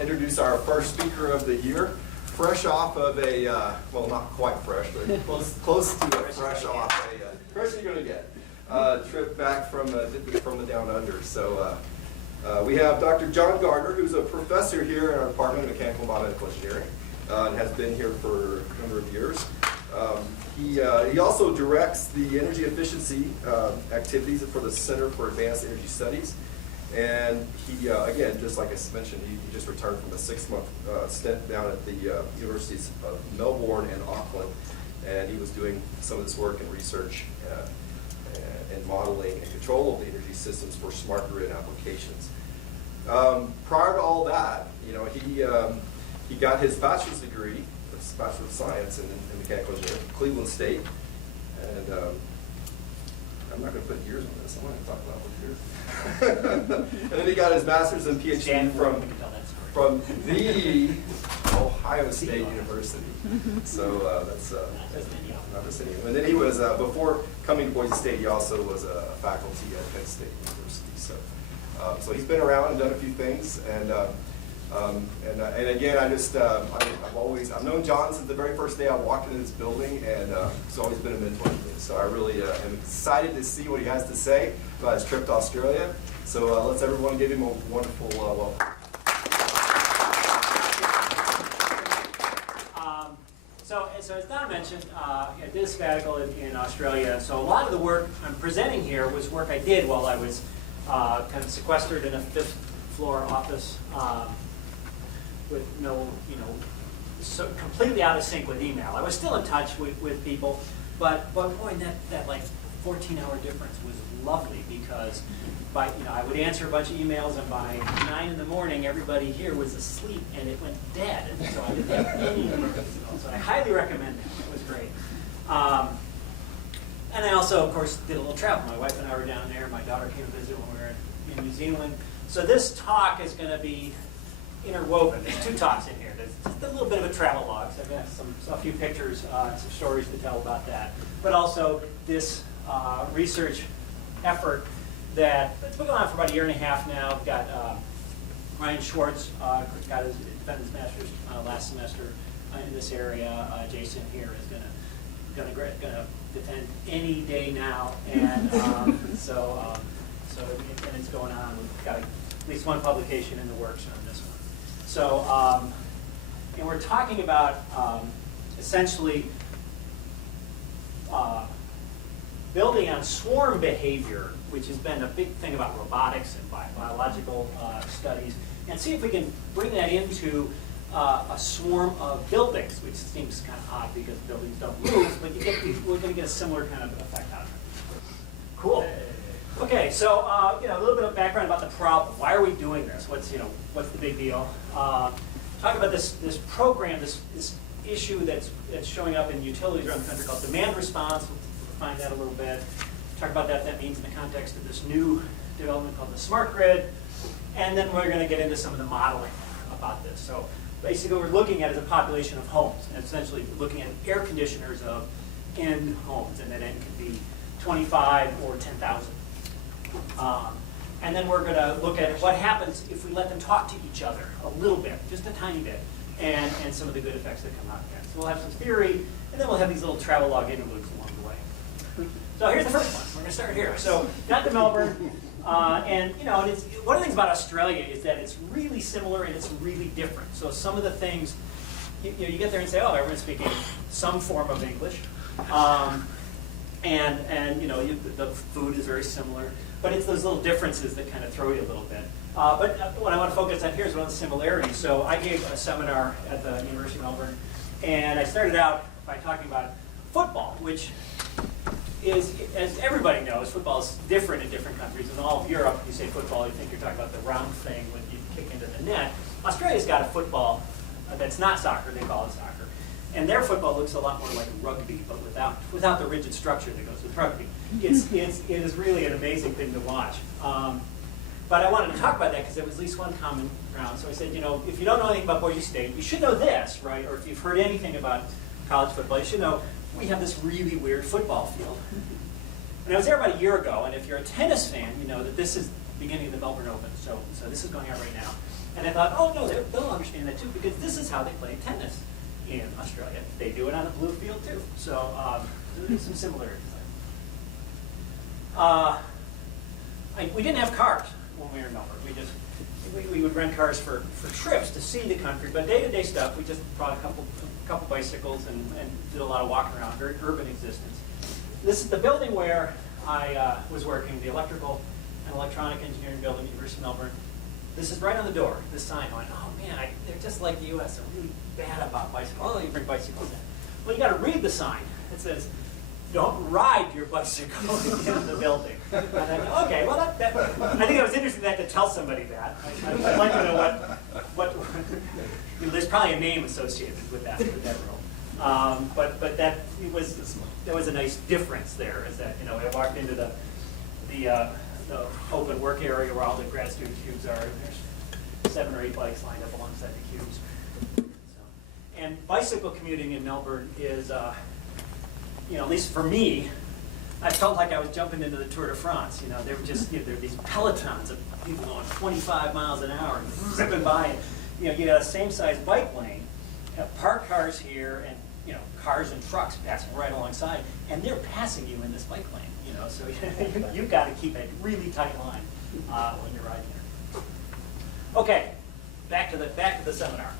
want to introduce our first speaker of the year. Fresh off of a, well, not quite fresh, but close to a fresh off a, fresh you're going to get, trip back from the down under. So we have Dr. John Gardner, who's a professor here in our Department of Mechanical and Biomedical Engineering, and has been here for a number of years. He also directs the energy efficiency activities for the Center for Advanced Energy Studies. And he, again, just like I mentioned, he just returned from a 6-month stint down at the universities of Melbourne and Auckland. And he was doing some of this work and research and modeling and control of the energy systems for smart grid applications. Prior to all that, you know, he got his bachelor's degree, his Bachelor of Science in Mechanical Engineering from Cleveland State. And I'm not going to put years on this. I'm not going to talk about what years. And then he got his master's and PhD from the Ohio State University. So that's not just any. And then he was, before coming to Boise State, he also was a faculty at Penn State University. So he's been around and done a few things. And again, I've known John since the very first day I walked into this building, and he's always been a mentor to me. So I really am excited to see what he has to say about his trip to Australia. So let's everyone give him a wonderful welcome. So as Don mentioned, I did a sabbatical in Australia. So a lot of the work I'm presenting here was work I did while I was kind of sequestered in a 5th floor office. With no, so completely out of sync with email. I was still in touch with people, but boy, that like 14-hour difference was lovely because I would answer a bunch of emails, and by 9 in the morning, everybody here was asleep and it went dead. And so I didn't have any emergencies at all. So I highly recommend it. It was great. And I also, of course, did a little travel. My wife and I were down there. My daughter came to visit when we were in New Zealand. So this talk is going to be interwoven. There's 2 talks in here. There's just a little bit of a travel log. So I've got a few pictures, some stories to tell about that. But also this research effort that's been going on for about a year and a half now. We've got Ryan Schwartz got his master's last semester in this area. Jason here is gonna defend any day now, and so it's going on. We've got at least one publication in the works on this one. So, and we're talking about essentially building on swarm behavior, which has been a big thing about robotics and biological studies, and see if we can bring that into a swarm of buildings, which seems kind of odd because buildings don't move, but we're going to get a similar kind of effect out of it. Cool. Okay, so a little bit of background about the problem. Why are we doing this? What's the big deal? Talk about this program, this issue that's showing up in utilities around the country called demand response. We'll define that a little bit. Talk about that means in the context of this new development called the smart grid, and then we're going to get into some of the modeling about this. So basically, what we're looking at is a population of homes, and essentially looking at air conditioners of N homes, and that N can be 25 or 10,000. And then we're going to look at what happens if we let them talk to each other a little bit, just a tiny bit, and some of the good effects that come out of that. So we'll have some theory, and then we'll have these little travel log interludes along the way. So here's the first one. We're going to start here. So got to Melbourne, and it's, one of the things about Australia is that it's really similar and it's really different. So some of the things, you get there and say, oh, everyone's speaking some form of English, and the food is very similar. But it's those little differences that kind of throw you a little bit. But what I want to focus on here is one of the similarities. So I gave a seminar at the University of Melbourne, and I started out by talking about football, which is, as everybody knows, football is different in different countries. In all of Europe, you say football, you think you're talking about the round thing when you kick into the net. Australia's got a football that's not soccer, they call it soccer. And their football looks a lot more like rugby, but without the rigid structure that goes with rugby. It is really an amazing thing to watch. But I wanted to talk about that because there was at least one common ground. So I said, if you don't know anything about Boise State, you should know this, right? Or if you've heard anything about college football, you should know we have this really weird football field. And I was there about a year ago, and if you're a tennis fan, you know that this is the beginning of the Melbourne Open. So this is going on right now. And I thought, oh no, they'll understand that too, because this is how they play tennis in Australia. They do it on a blue field too. So there's some similarities there. We didn't have cars when we were in Melbourne. We would rent cars for trips to see the country, but day-to-day stuff, we just brought a couple bicycles and did a lot of walking around, very urban existence. This is the building where I was working, the electrical and electronic engineering building at the University of Melbourne. This is right on the door, this sign. I went, oh man, they're just like the US, they're really bad about bicycles. Oh, you bring bicycles in. Well, you got to read the sign. It says, don't ride your bicycle into the building. And I go, okay, well, I think it was interesting that to tell somebody that. I'd like to know what you know, there's probably a name associated with that rule. But there was a nice difference there, is that, you know, I walked into the open work area where all the grad student cubes are, and there's 7 or 8 bikes lined up alongside the cubes. So, and bicycle commuting in Melbourne is, you know, at least for me, I felt like I was jumping into the Tour de France. You know, there were just, you know, there were these pelotons of people going 25 miles an hour, and zipping by. And, you know, you got a same-sized bike lane, parked cars here, and, you know, cars and trucks passing right alongside, and they're passing you in this bike lane. You know, so you've got to keep a really tight line when you're riding there. Okay, back to the seminar.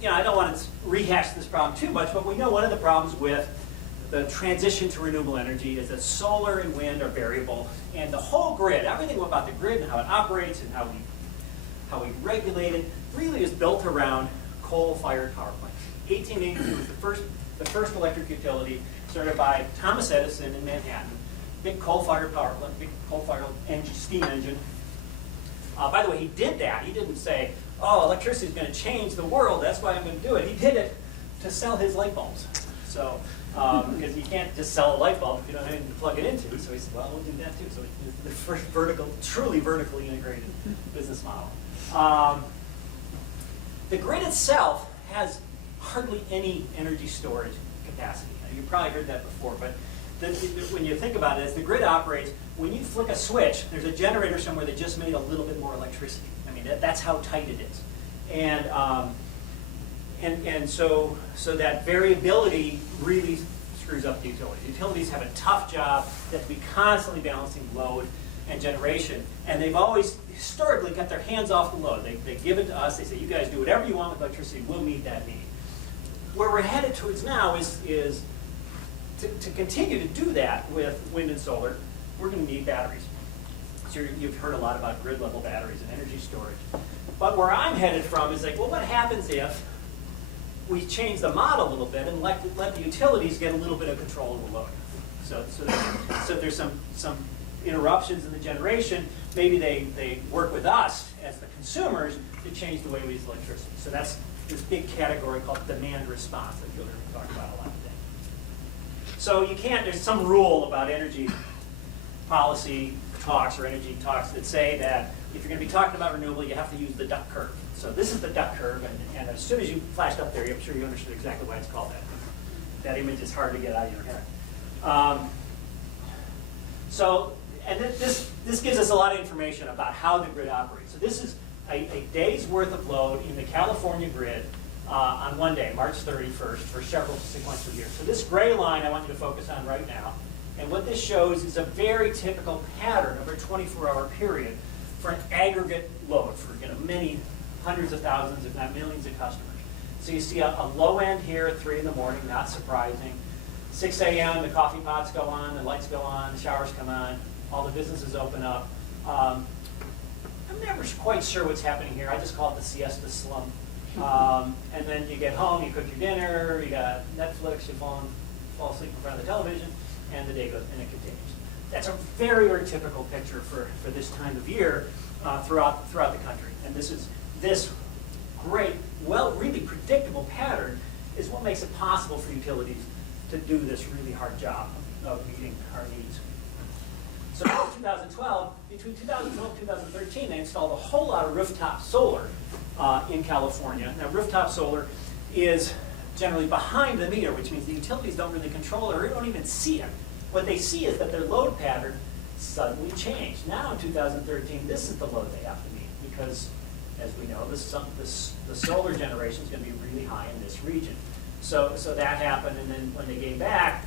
You know, I don't want to rehash this problem too much, but we know one of the problems with the transition to renewable energy is that solar and wind are variable, and the whole grid, everything about the grid and how it operates and how we regulate it, really is built around coal-fired power plants. 1882 was the first electric utility started by Thomas Edison in Manhattan. Big coal-fired power plant, big coal-fired steam engine. By the way, he did that. He didn't say, oh, electricity is going to change the world, that's why I'm going to do it. He did it to sell his light bulbs. So, because you can't just sell a light bulb if you don't have anything to plug it into. So he said, well, we'll do that too. So it's the first truly vertically integrated business model. The grid itself has hardly any energy storage capacity. Now, you've probably heard that before, but when you think about it, as the grid operates, when you flick a switch, there's a generator somewhere that just made a little bit more electricity. I mean, that's how tight it is. And so that variability really screws up the utilities. Utilities have a tough job. They have to be constantly balancing load and generation. And they've always historically kept their hands off the load. They give it to us. They say, you guys do whatever you want with electricity. We'll meet that need. Where we're headed towards now is to continue to do that with wind and solar, we're going to need batteries. So you've heard a lot about grid-level batteries and energy storage. But where I'm headed from is like, well, what happens if we change the model a little bit and let the utilities get a little bit of control of the load? So there's some interruptions in the generation. Maybe they work with us as the consumers to change the way we use electricity. So that's this big category called demand response that you'll hear me talk about a lot today. So there's some rule about energy policy talks or energy talks that say that if you're going to be talking about renewable, you have to use the duck curve. So this is the duck curve, and as soon as you flashed up there, I'm sure you understood exactly why it's called that. That image is hard to get out of your head. This gives us a lot of information about how the grid operates. So this is a day's worth of load in the California grid on one day, March 31st, for several sequential years. So this gray line I want you to focus on right now. And what this shows is a very typical pattern over a 24-hour period for an aggregate load for many hundreds of thousands, if not millions of customers. So you see a low end here at 3 in the morning, not surprising. 6 a.m., the coffee pots go on, the lights go on, the showers come on, all the businesses open up. I'm never quite sure what's happening here. I just call it the siesta slump. And then you get home, you cook your dinner, you got Netflix, you fall asleep in front of the television, and the day goes, and it continues. That's a very, very typical picture for this time of year throughout the country. And this great, really predictable pattern is what makes it possible for utilities to do this really hard job of meeting our needs. So between 2012 and 2013, they installed a whole lot of rooftop solar in California. Now, rooftop solar is generally behind the meter, which means the utilities don't really control it or don't even see it. What they see is that their load pattern suddenly changed. Now in 2013, this is the load they have to meet because, as we know, the solar generation is going to be really high in this region. So that happened, and then when they came back,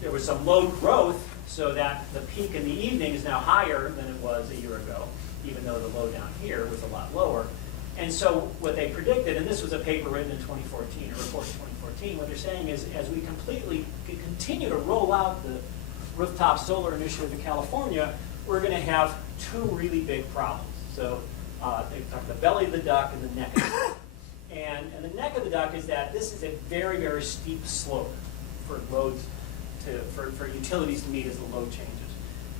there was some load growth, so that the peak in the evening is now higher than it was a year ago, even though the load down here was a lot lower. And so what they predicted, and this was a paper written in 2014, a report in 2014, what they're saying is as we continue to roll out the rooftop solar initiative in California, we're going to have two really big problems. So they talk the belly of the duck and the neck of the duck. And the neck of the duck is that this is a very, very steep slope for loads for utilities to meet as the load changes.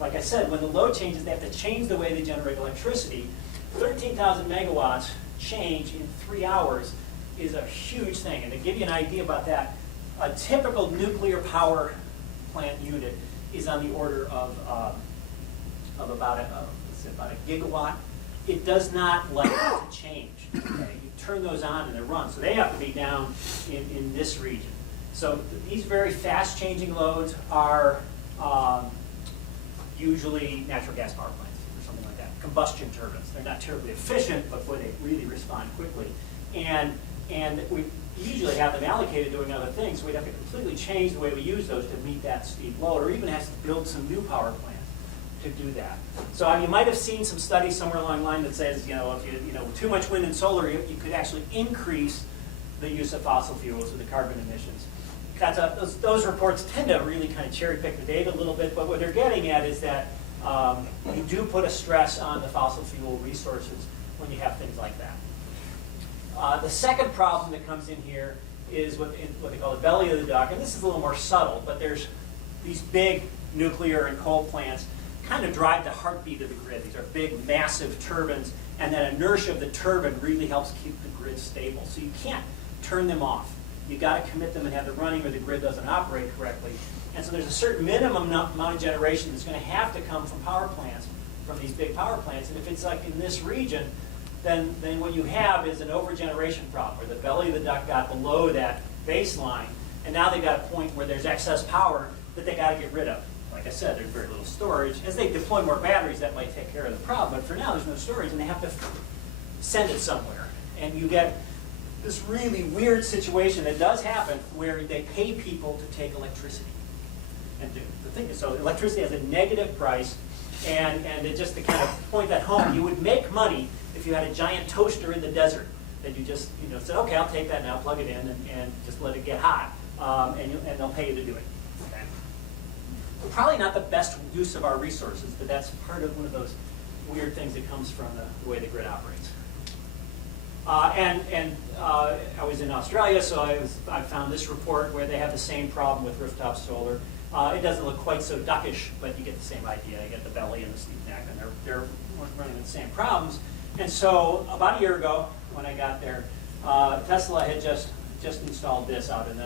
Like I said, when the load changes, they have to change the way they generate electricity. 13,000 megawatts change in 3 hours is a huge thing. And to give you an idea about that, a typical nuclear power plant unit is on the order of about a gigawatt. It does not like to change. Okay? You turn those on and they run. So they have to be down in this region. So these very fast changing loads are usually natural gas power plants or something like that. Combustion turbines. They're not terribly efficient, but boy, they really respond quickly. And we usually have them allocated doing other things, so we'd have to completely change the way we use those to meet that steep load, or even have to build some new power plants to do that. So you might have seen some studies somewhere along the line that says, if you too much wind and solar, you could actually increase the use of fossil fuels with the carbon emissions. Those reports tend to really kind of cherry pick the data a little bit, but what they're getting at is that you do put a stress on the fossil fuel resources when you have things like that. The second problem that comes in here is what they call the belly of the duck, and this is a little more subtle, but there's these big nuclear and coal plants kind of drive the heartbeat of the grid. These are big, massive turbines, and that inertia of the turbine really helps keep the grid stable. So you can't turn them off. You've got to commit them and have them running or the grid doesn't operate correctly. And so there's a certain minimum amount of generation that's going to have to come from power plants, from these big power plants. And if it's like in this region, then what you have is an overgeneration problem, where the belly of the duck got below that baseline, and now they've got a point where there's excess power that they got to get rid of. Like I said, there's very little storage. As they deploy more batteries, that might take care of the problem, but for now there's no storage, and they have to send it somewhere. And you get this really weird situation that does happen where they pay people to take electricity. And the thing is, so electricity has a negative price, and just to kind of point that home, you would make money if you had a giant toaster in the desert that you just said, okay, I'll take that now, plug it in, and just let it get hot, and they'll pay you to do it. Okay? Probably not the best use of our resources, but that's part of one of those weird things that comes from the way the grid operates. I was in Australia, so I found this report where they have the same problem with rooftop solar. It doesn't look quite so duckish, but you get the same idea. You get the belly and the steep neck, and they're running the same problems. And so about a year ago, when I got there, Tesla had just installed this out in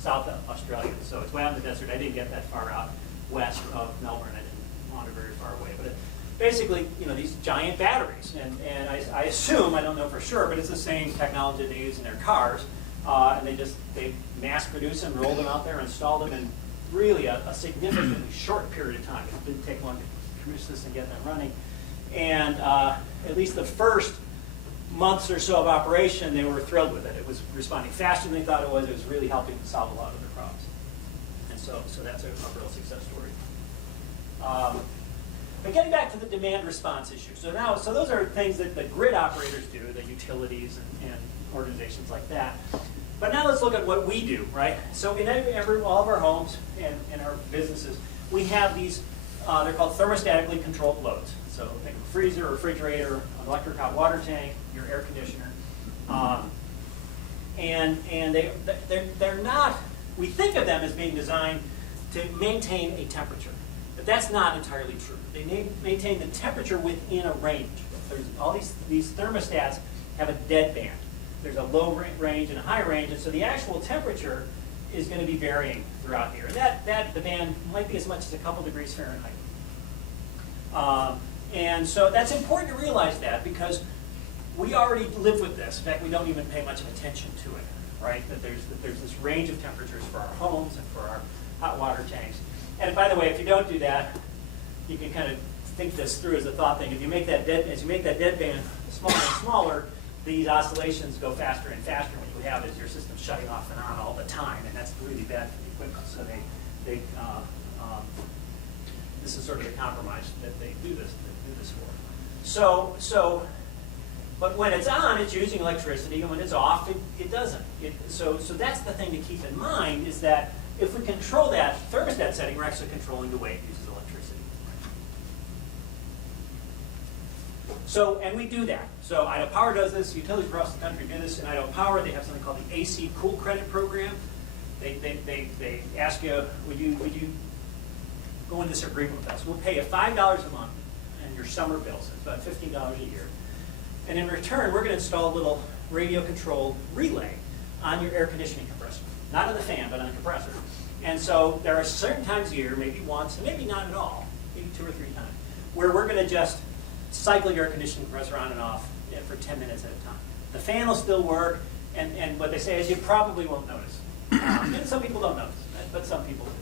South Australia. So it's way out in the desert. I didn't get that far out west of Melbourne. I didn't wander very far away, but basically, these giant batteries, and I assume, I don't know for sure, but it's the same technology they use in their cars, and they mass produce them, roll them out there, install them in really a significantly short period of time. It didn't take long to commission this and get them running, and at least the first months or so of operation, they were thrilled with it. It was responding faster than they thought it was. It was really helping to solve a lot of their problems, and so that's a real success story. But getting back to the demand response issue. So those are things that the grid operators do, the utilities and organizations like that. But now let's look at what we do, right? So in all of our homes and our businesses, we have these, they're called thermostatically controlled loads. So think of a freezer, a refrigerator, an electric hot water tank, your air conditioner. And they're not, we think of them as being designed to maintain a temperature. But that's not entirely true. They maintain the temperature within a range. There's all these thermostats have a dead band. There's a low range and a high range, and so the actual temperature is going to be varying throughout here. The band might be as much as a couple degrees Fahrenheit. And so that's important to realize that, because we already live with this. In fact, we don't even pay much of attention to it, right? That there's this range of temperatures for our homes and for our hot water tanks. And by the way, if you don't do that, you can kind of think this through as a thought thing. If you make that as you make that deadband smaller and smaller, these oscillations go faster and faster. What you have is your system shutting off and on all the time, and that's really bad for the equipment. So this is sort of the compromise that they do this for. But when it's on, it's using electricity, and when it's off, it doesn't. So that's the thing to keep in mind, is that if we control that thermostat setting, we're actually controlling the way it uses electricity. So, and we do that. So Idaho Power does this, utilities across the country do this. In Idaho Power, they have something called the AC Cool Credit Program. They ask you, would you go in this agreement with us? We'll pay you $5 a month and your summer bills. It's about $15 a year. And in return, we're going to install a little radio-controlled relay on your air conditioning compressor. Not on the fan, but on the compressor. And so there are certain times a year, maybe once, and maybe not at all, maybe 2 or 3 times, where we're going to just cycle your air conditioning compressor on and off for 10 minutes at a time. The fan will still work, and what they say is you probably won't notice. And some people don't notice, but some people do.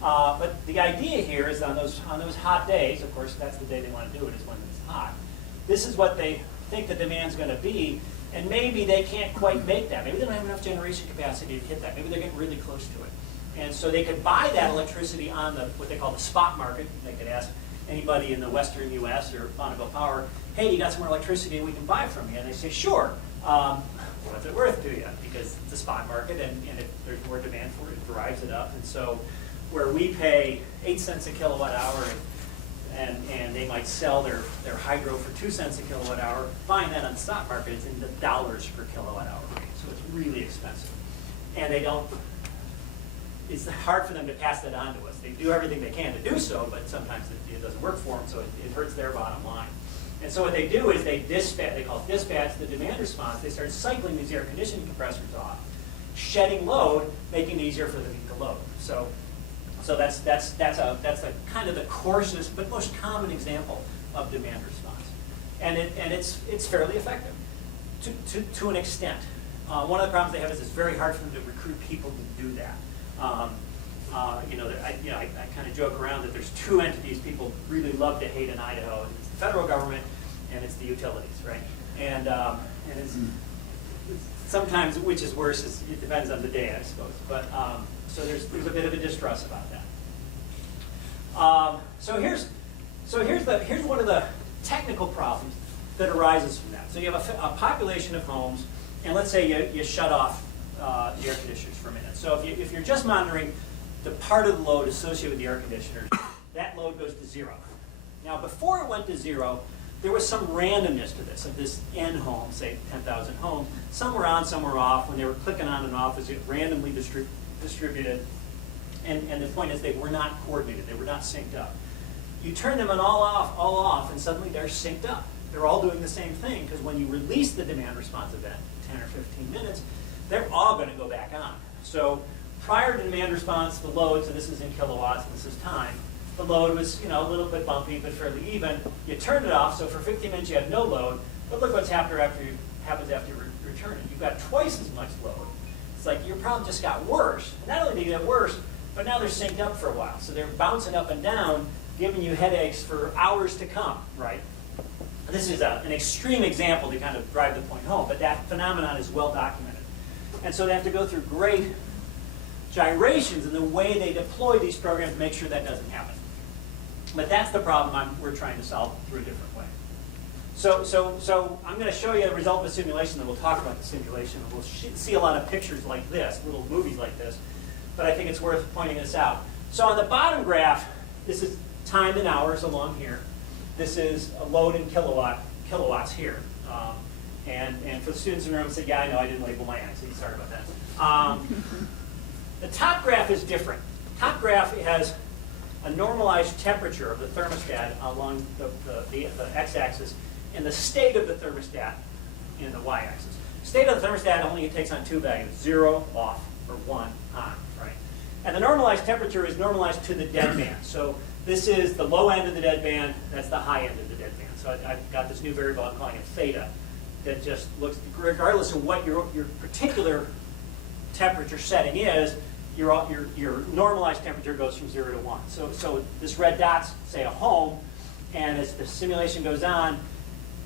But the idea here is on those hot days, of course, that's the day they want to do it, is when it's hot. This is what they think the demand's going to be, and maybe they can't quite make that. Maybe they don't have enough generation capacity to hit that. Maybe they're getting really close to it. And so they could buy that electricity on what they call the spot market. They could ask anybody in the western U.S. or Bonneville Power, hey, you got some more electricity we can buy from you? And they say, sure. What's it worth to you? Because it's a spot market, and if there's more demand for it, it drives it up. And so where we pay 8 cents a kilowatt hour, and they might sell their hydro for 2 cents a kilowatt hour, buying that on the stock market is in the dollars per kilowatt hour range. So it's really expensive. And it's hard for them to pass that on to us. They do everything they can to do so, but sometimes it doesn't work for them, so it hurts their bottom line. And so what they do is they call dispatch the demand response. They start cycling these air conditioning compressors off, shedding load, making it easier for them to load. So that's a kind of the coarsest but most common example of demand response, and it's fairly effective to an extent. One of the problems they have is it's very hard for them to recruit people to do that. I kind of joke around that there's 2 entities people really love to hate in Idaho. It's the federal government and it's the utilities, right? And it's sometimes which is worse. It depends on the day, I suppose. But so there's a bit of a distrust about that. So here's one of the technical problems that arises from that. So you have a population of homes, and let's say you shut off the air conditioners for a minute. So if you're just monitoring the part of the load associated with the air conditioners, that load goes to 0. Now before it went to 0, there was some randomness to this. Of this N home, say 10,000 homes, some were on, some were off. When they were clicking on and off, it was randomly distributed. And the point is they were not coordinated. They were not synced up. You turn them all off, and suddenly they're synced up. They're all doing the same thing, because when you release the demand response event, 10 or 15 minutes, they're all going to go back on. So prior to demand response, the load, so this is in kilowatts and this is time, the load was a little bit bumpy but fairly even. You turned it off, so for 15 minutes you had no load, but look what's happens after you return it. You've got twice as much load. It's like your problem just got worse. And not only did it get worse, but now they're synced up for a while. So they're bouncing up and down, giving you headaches for hours to come, right? This is an extreme example to kind of drive the point home, but that phenomenon is well documented. And so they have to go through great gyrations in the way they deploy these programs to make sure that doesn't happen. But that's the problem we're trying to solve through a different way. So I'm going to show you the result of a simulation, and we'll talk about the simulation. We'll see a lot of pictures like this, little movies like this, but I think it's worth pointing this out. So on the bottom graph, this is time in hours along here. This is a load in kilowatts here. And for the students in the room, say, yeah, I know I didn't label my axes. Sorry about that. The top graph is different. Top graph has a normalized temperature of the thermostat along the x-axis and the state of the thermostat in the y-axis. State of the thermostat only takes on 2 values, 0 off or 1 on, right? And the normalized temperature is normalized to the deadband. So this is the low end of the deadband, that's the high end of the deadband. So I've got this new variable, I'm calling it theta, that just looks, regardless of what your particular temperature setting is, your normalized temperature goes from 0 to 1. So this red dot's, say, a home, and as the simulation goes on,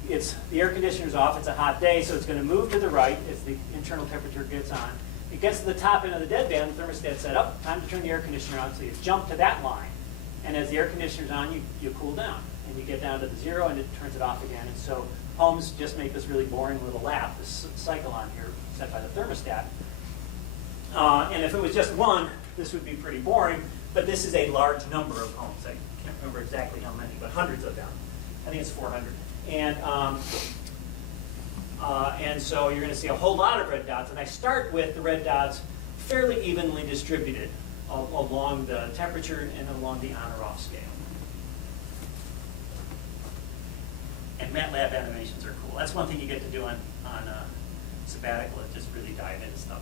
the air conditioner's off, it's a hot day, so it's going to move to the right as the internal temperature gets on. It gets to the top end of the deadband, the thermostat set up, time to turn the air conditioner on, so you jump to that line. And as the air conditioner's on, you cool down, and you get down to the 0, and it turns it off again. And so homes just make this really boring little lap, this cycle on here set by the thermostat. And if it was just one, this would be pretty boring, but this is a large number of homes. I can't remember exactly how many, but hundreds of them. I think it's 400. And so you're going to see a whole lot of red dots, and I start with the red dots fairly evenly distributed along the temperature and along the on or off scale. And MATLAB animations are cool. That's one thing you get to do on sabbatical, is just really dive into stuff.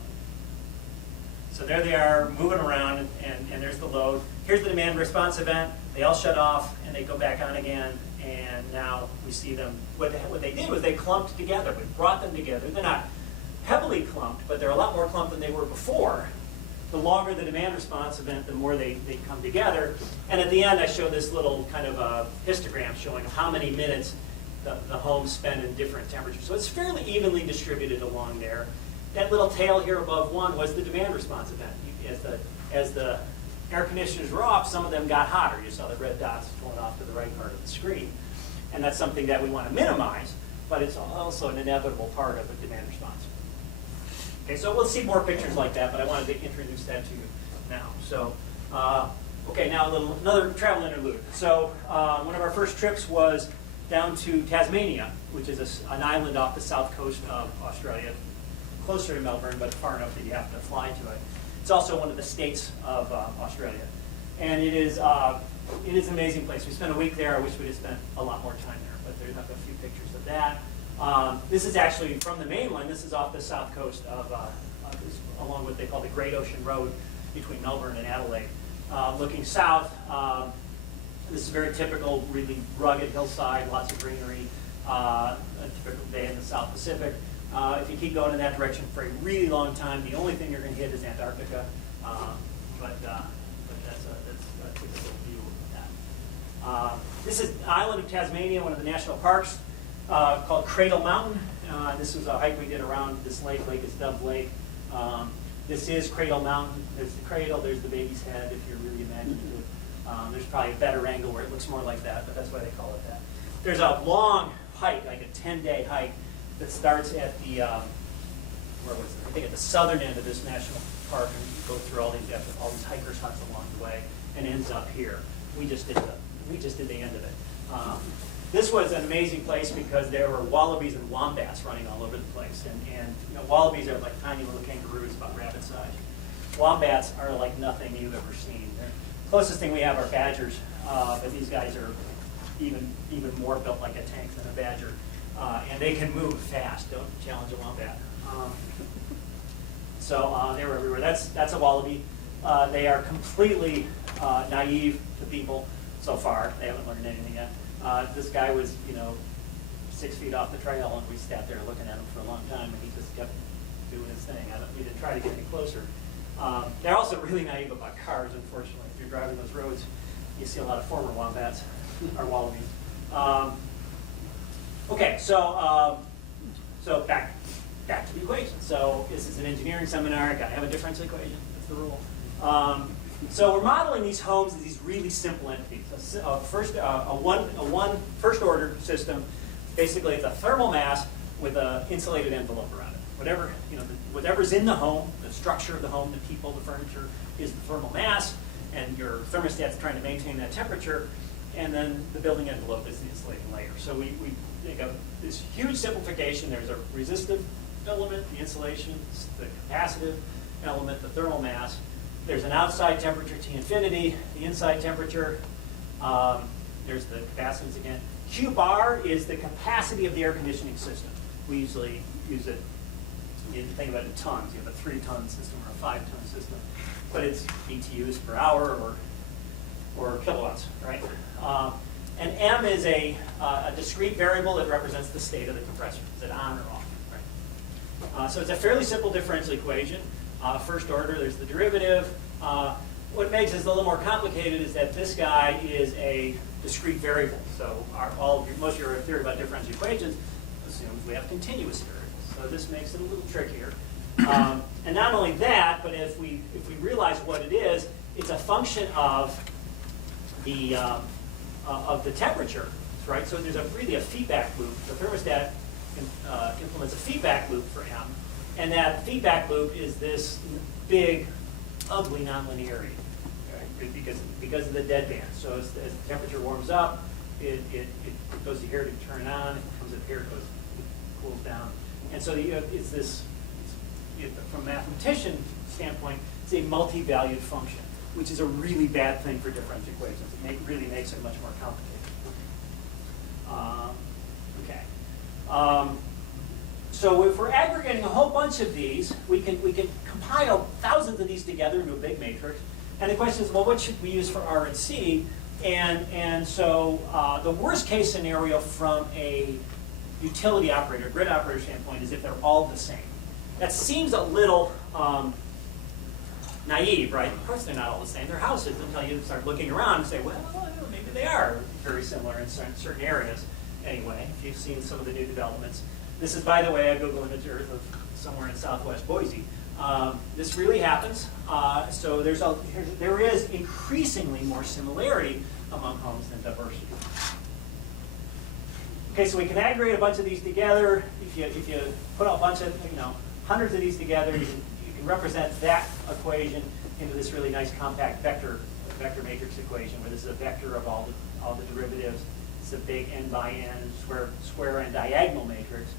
So there they are, moving around, and there's the load. Here's the demand response event. They all shut off, and they go back on again, and now we see them. What they did was they clumped together. We brought them together. They're not heavily clumped, but they're a lot more clumped than they were before. The longer the demand response event, the more they come together. And at the end, I show this little kind of a histogram showing how many minutes the homes spend in different temperatures. So it's fairly evenly distributed along there. That little tail here above 1 was the demand response event. As the air conditioners were off, some of them got hotter. You saw the red dots going off to the right part of the screen. And that's something that we want to minimize, but it's also an inevitable part of a demand response. Okay, so we'll see more pictures like that, but I wanted to introduce that to you now. So, okay, now another travel interlude. So one of our first trips was down to Tasmania, which is an island off the south coast of Australia, closer to Melbourne, but far enough that you have to fly to it. It's also one of the states of Australia. And it is an amazing place. We spent a week there. I wish we had spent a lot more time there, but there's a few pictures of that. This is actually from the mainland. This is off the south coast of, along what they call the Great Ocean Road between Melbourne and Adelaide. Looking south, this is a very typical, really rugged hillside, lots of greenery, a typical day in the South Pacific. If you keep going in that direction for a really long time, the only thing you're going to hit is Antarctica, but that's a typical view of that. This is the island of Tasmania, one of the national parks, called Cradle Mountain. This was a hike we did around this lake. Lake is Dove Lake. This is Cradle Mountain. There's the cradle, there's the baby's head, if you're really imaginative. There's probably a better angle where it looks more like that, but that's why they call it that. There's a long hike, like a 10-day hike, that starts at the, where was it? I think at the southern end of this national park, and you go through all these hikers' huts along the way, and ends up here. We just did the end of it. This was an amazing place because there were wallabies and wombats running all over the place, and you know, wallabies are like tiny little kangaroos, about rabbit size. Wombats are like nothing you've ever seen. The closest thing we have are badgers, but these guys are even more built like a tank than a badger. And they can move fast. Don't challenge a wombat. So they were everywhere. That's a wallaby. They are completely naive to people so far. They haven't learned anything yet. This guy was, 6 feet off the trail, and we sat there looking at him for a long time, and he just kept doing his thing. We didn't try to get any closer. They're also really naive about cars, unfortunately. If you're driving those roads, you see a lot of former wombats or wallabies. Okay, so back to the equation. So this is an engineering seminar. I gotta have a difference equation. That's the rule. So we're modeling these homes as these really simple entities. First order system. Basically, it's a thermal mass with an insulated envelope around it. Whatever's in the home, the structure of the home, the people, the furniture, is the thermal mass, and your thermostat's trying to maintain that temperature. And then the building envelope is the insulating layer. So we make this huge simplification. There's a resistive element, the insulation, the capacitive element, the thermal mass. There's an outside temperature, T infinity, the inside temperature. There's the capacitance again. Q bar is the capacity of the air conditioning system. We usually use it, you think about it in tons. You have a 3-ton system or a 5-ton system. But it's BTUs per hour or kilowatts, right? And M is a discrete variable that represents the state of the compressor. Is it on or off, right? So it's a fairly simple differential equation. First order, there's the derivative. What makes this a little more complicated is that this guy is a discrete variable. So most of your theory about differential equations assumes we have continuous variables. So this makes it a little trickier. And not only that, but if we realize what it is, it's a function of the temperature, right? So there's really a feedback loop. The thermostat implements a feedback loop for M, and that feedback loop is this big, ugly nonlinearity, right? because of the deadband. So as the temperature warms up, it goes to here to turn on. It comes up here, it cools down, and so it's this. From a mathematician standpoint, it's a multi-valued function, which is a really bad thing for differential equations. It really makes it much more complicated. So if we're aggregating a whole bunch of these, we can compile thousands of these together into a big matrix. And the question is, well, what should we use for R and C? And so the worst case scenario from a utility operator, grid operator standpoint, is if they're all the same. That seems a little naive, right? Of course they're not all the same. They're houses until you start looking around and say, well, maybe they are very similar in certain areas. Anyway, if you've seen some of the new developments. This is, by the way, a Google image Earth of somewhere in southwest Boise. This really happens. So there is increasingly more similarity among homes than diversity. Okay, so we can aggregate a bunch of these together. If you put a bunch of, hundreds of these together, you can represent that equation into this really nice compact vector matrix equation, where this is a vector of all the derivatives. It's a big n by n square and diagonal matrix,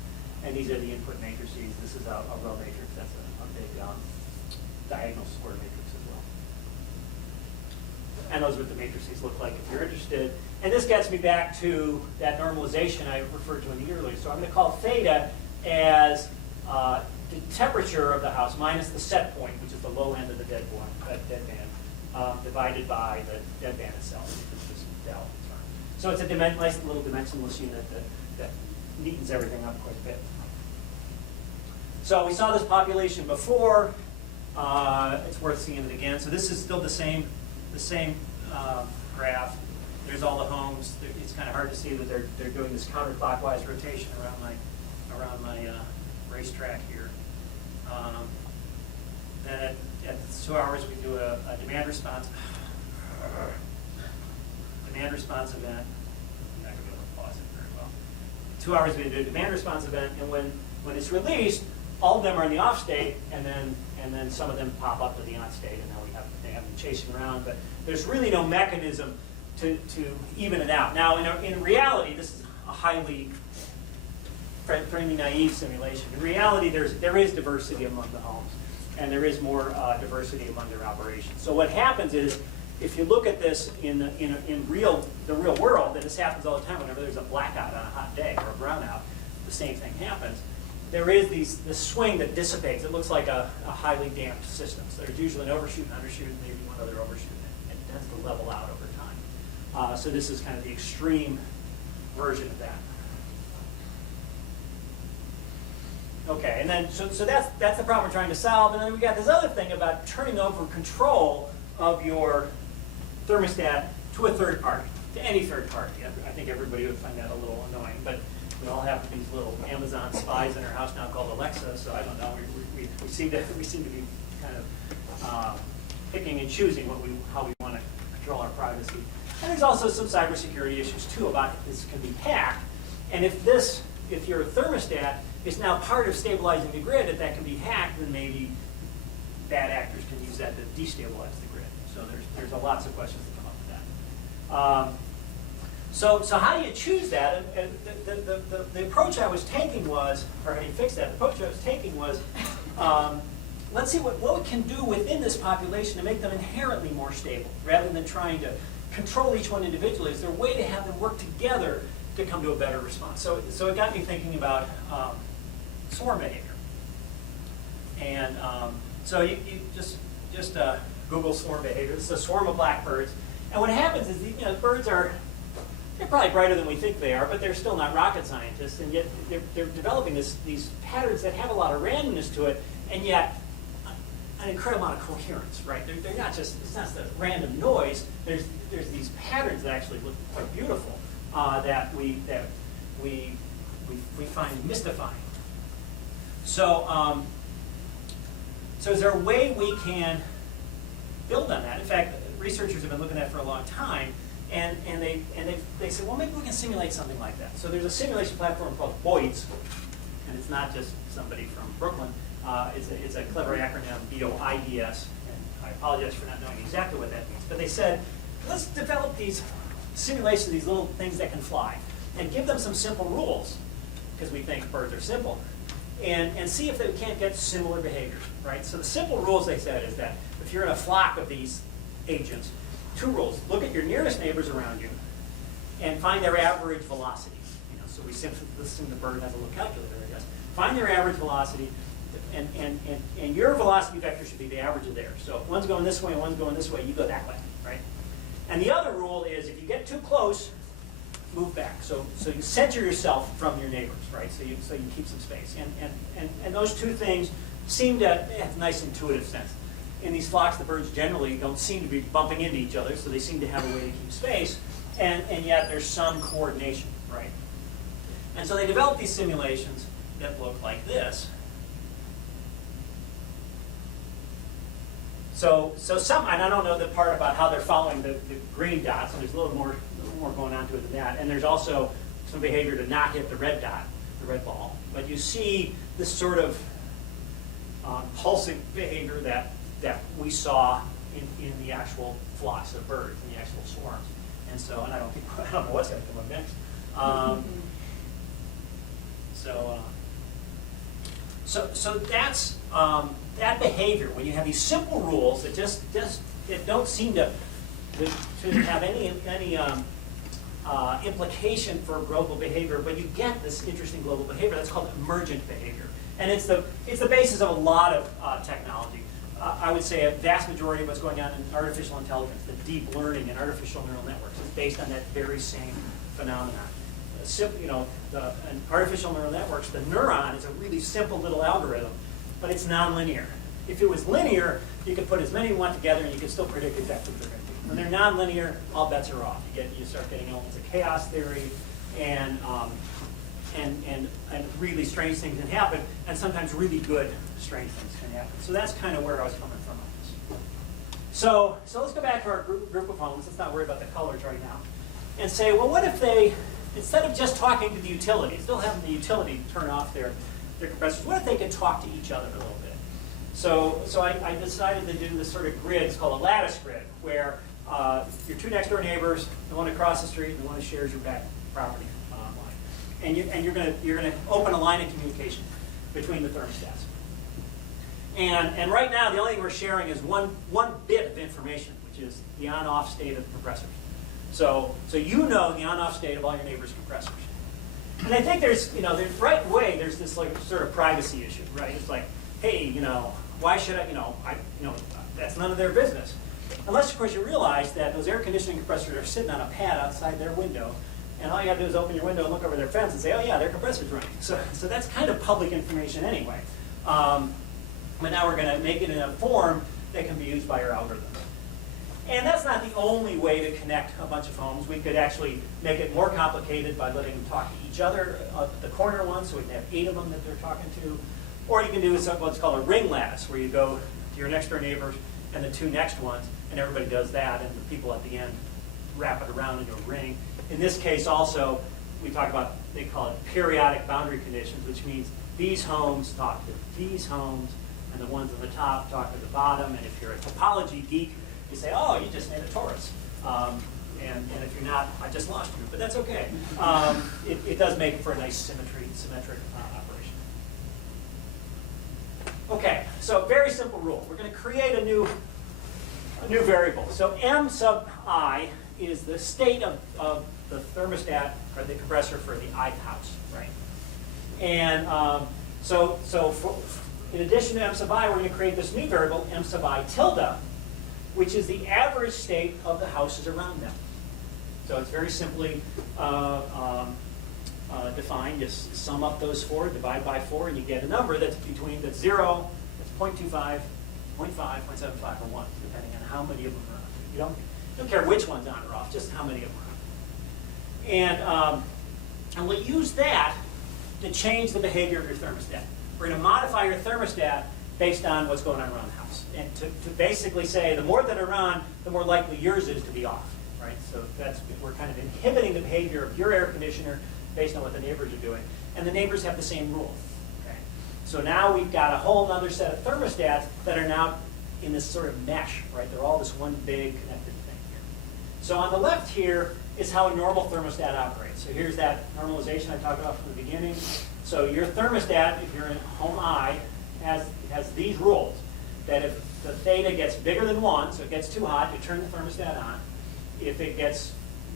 and these are the input matrices. This is a row matrix. That's a big diagonal square matrix as well. And those are what the matrices look like if you're interested. And this gets me back to that normalization I referred to in the earlier. So I'm going to call theta as the temperature of the house minus the set point, which is the low end of the deadband, divided by the deadband itself, which is this del term. So it's a nice little dimensionless unit that neatens everything up quite a bit. So we saw this population before. It's worth seeing it again. So this is still the same graph. There's all the homes. It's kind of hard to see that they're doing this counterclockwise rotation around my racetrack here. Then at 2 hours we do a demand response event. I'm not going to be able to pause it very well. 2 hours we do a demand response event, and when it's released, all of them are in the off state, and then some of them pop up to the on state, and now they have them chasing around. But there's really no mechanism to even it out. Now, in reality, this is a highly friendly, naive simulation. In reality, there is diversity among the homes, and there is more diversity among their operations. So what happens is, if you look at this in the real world, and this happens all the time whenever there's a blackout on a hot day or a brownout, the same thing happens. There is this swing that dissipates. It looks like a highly damped system. So there's usually an overshoot and undershoot, and maybe one other overshoot, and it tends to level out over time. So this is kind of the extreme version of that. Okay, and then so that's the problem we're trying to solve. And then we got this other thing about turning over control of your thermostat to a third party, to any third party. I think everybody would find that a little annoying, but we all have these little Amazon spies in our house now called Alexa. So I don't know. We seem to be kind of picking and choosing how we want to control our privacy. And there's also some cybersecurity issues too about this can be hacked. And if your thermostat is now part of stabilizing the grid, if that can be hacked, then maybe bad actors can use that to destabilize the grid. So there's lots of questions that come up with that. So how do you choose that? And the approach I was taking was, or how do you fix that? The approach I was taking was, let's see what we can do within this population to make them inherently more stable, rather than trying to control each one individually. Is there a way to have them work together to come to a better response? So it got me thinking about swarm behavior. And so you just Google swarm behavior. This is a swarm of blackbirds. And what happens is the birds they're probably brighter than we think they are, but they're still not rocket scientists, and yet they're developing these patterns that have a lot of randomness to it, and yet an incredible amount of coherence, right? They're not just, it's not the random noise. There's these patterns that actually look quite beautiful that we find mystifying. So, so is there a way we can build on that? In fact, researchers have been looking at it for a long time, and they said, well, maybe we can simulate something like that. So there's a simulation platform called BOIDS, and it's not just somebody from Brooklyn. It's a clever acronym, BOIDS, and I apologize for not knowing exactly what that means. But they said, let's develop these simulations, these little things that can fly, and give them some simple rules, because we think birds are simple, and see if they can't get similar behaviors, right? So the simple rules, they said, is that if you're in a flock of these agents, 2 rules. Look at your nearest neighbors around you and find their average velocity. You know, so we simply assume the bird has a little calculator, I guess. Find their average velocity, and your velocity vector should be the average of theirs. So if one's going this way and one's going this way, you go that way, right? And the other rule is if you get too close, move back. So you center yourself from your neighbors, right? So you keep some space. And those 2 things seem to have nice intuitive sense. In these flocks, the birds generally don't seem to be bumping into each other, so they seem to have a way to keep space, and yet there's some coordination, right? And so they developed these simulations that look like this. So some, and I don't know the part about how they're following the green dots, and there's a little more going on to it than that, and there's also some behavior to not hit the red dot, the red ball. But you see this sort of pulsing behavior that we saw in the actual flocks of birds, in the actual swarms. And so, and I don't know what's going to come up next. So that's that behavior. When you have these simple rules that just don't seem to have any implication for global behavior, but you get this interesting global behavior. That's called emergent behavior, and it's the basis of a lot of technology. I would say a vast majority of what's going on in artificial intelligence, the deep learning and artificial neural networks, is based on that very same phenomenon. You know, in artificial neural networks, the neuron is a really simple little algorithm, but it's nonlinear. If it was linear, you could put as many as you want together, and you could still predict exactly what they're going to do. When they're nonlinear, all bets are off. You start getting elements of chaos theory, and really strange things can happen, and sometimes really good strange things can happen. So that's kind of where I was coming from on this. So let's go back to our group of homes. Let's not worry about the colors right now. And say, well, what if they, instead of just talking to the utility, still having the utility turn off their compressors, what if they could talk to each other a little bit? So I decided to do this sort of grid. It's called a lattice grid, where your 2 next door neighbors, the one across the street and the one that shares your back property line, and you're gonna open a line of communication between the thermostats. And right now, the only thing we're sharing is one bit of information, which is the on-off state of the compressors. So you know the on-off state of all your neighbors' compressors. And I think there's right away there's this like sort of privacy issue, right? It's like, hey, why should I, that's none of their business. Unless, of course, you realize that those air conditioning compressors are sitting on a pad outside their window, and all you got to do is open your window and look over their fence and say, oh yeah, their compressor's running. So that's kind of public information anyway. But now we're going to make it in a form that can be used by our algorithms. And that's not the only way to connect a bunch of homes. We could actually make it more complicated by letting them talk to each other, the corner ones, so we can have 8 of them that they're talking to. Or you can do what's called a ring lattice, where you go to your next door neighbors and the 2 next ones, and everybody does that, and the people at the end wrap it around into a ring. In this case also, we talk about, they call it periodic boundary conditions, which means these homes talk to these homes, and the ones on the top talk to the bottom. And if you're a topology geek, you say, oh, you just made a torus. And if you're not, I just lost you, but that's okay. It does make for a nice symmetric operation. Okay, so very simple rule. We're going to create a new variable. So M sub I is the state of the thermostat or the compressor for the I house, right? And in addition to M sub I, we're going to create this new variable, M sub I tilde, which is the average state of the houses around them. So it's very simply defined. Just sum up those 4, divide by 4, and you get a number that's 0, that's 0.25, 0.5, 0.75, or 1, depending on how many of them are on. You don't care which one's on or off, just how many of them are on. And we'll use that to change the behavior of your thermostat. We're going to modify your thermostat based on what's going on around the house. And to basically say, the more that are on, the more likely yours is to be off, right? So we're kind of inhibiting the behavior of your air conditioner based on what the neighbors are doing. And the neighbors have the same rule, okay? So now we've got a whole other set of thermostats that are now in this sort of mesh, right? They're all this one big connected thing here. So on the left here is how a normal thermostat operates. So here's that normalization I talked about from the beginning. So your thermostat, if you're in home I, has these rules. That if the theta gets bigger than 1, so it gets too hot, you turn the thermostat on. If it gets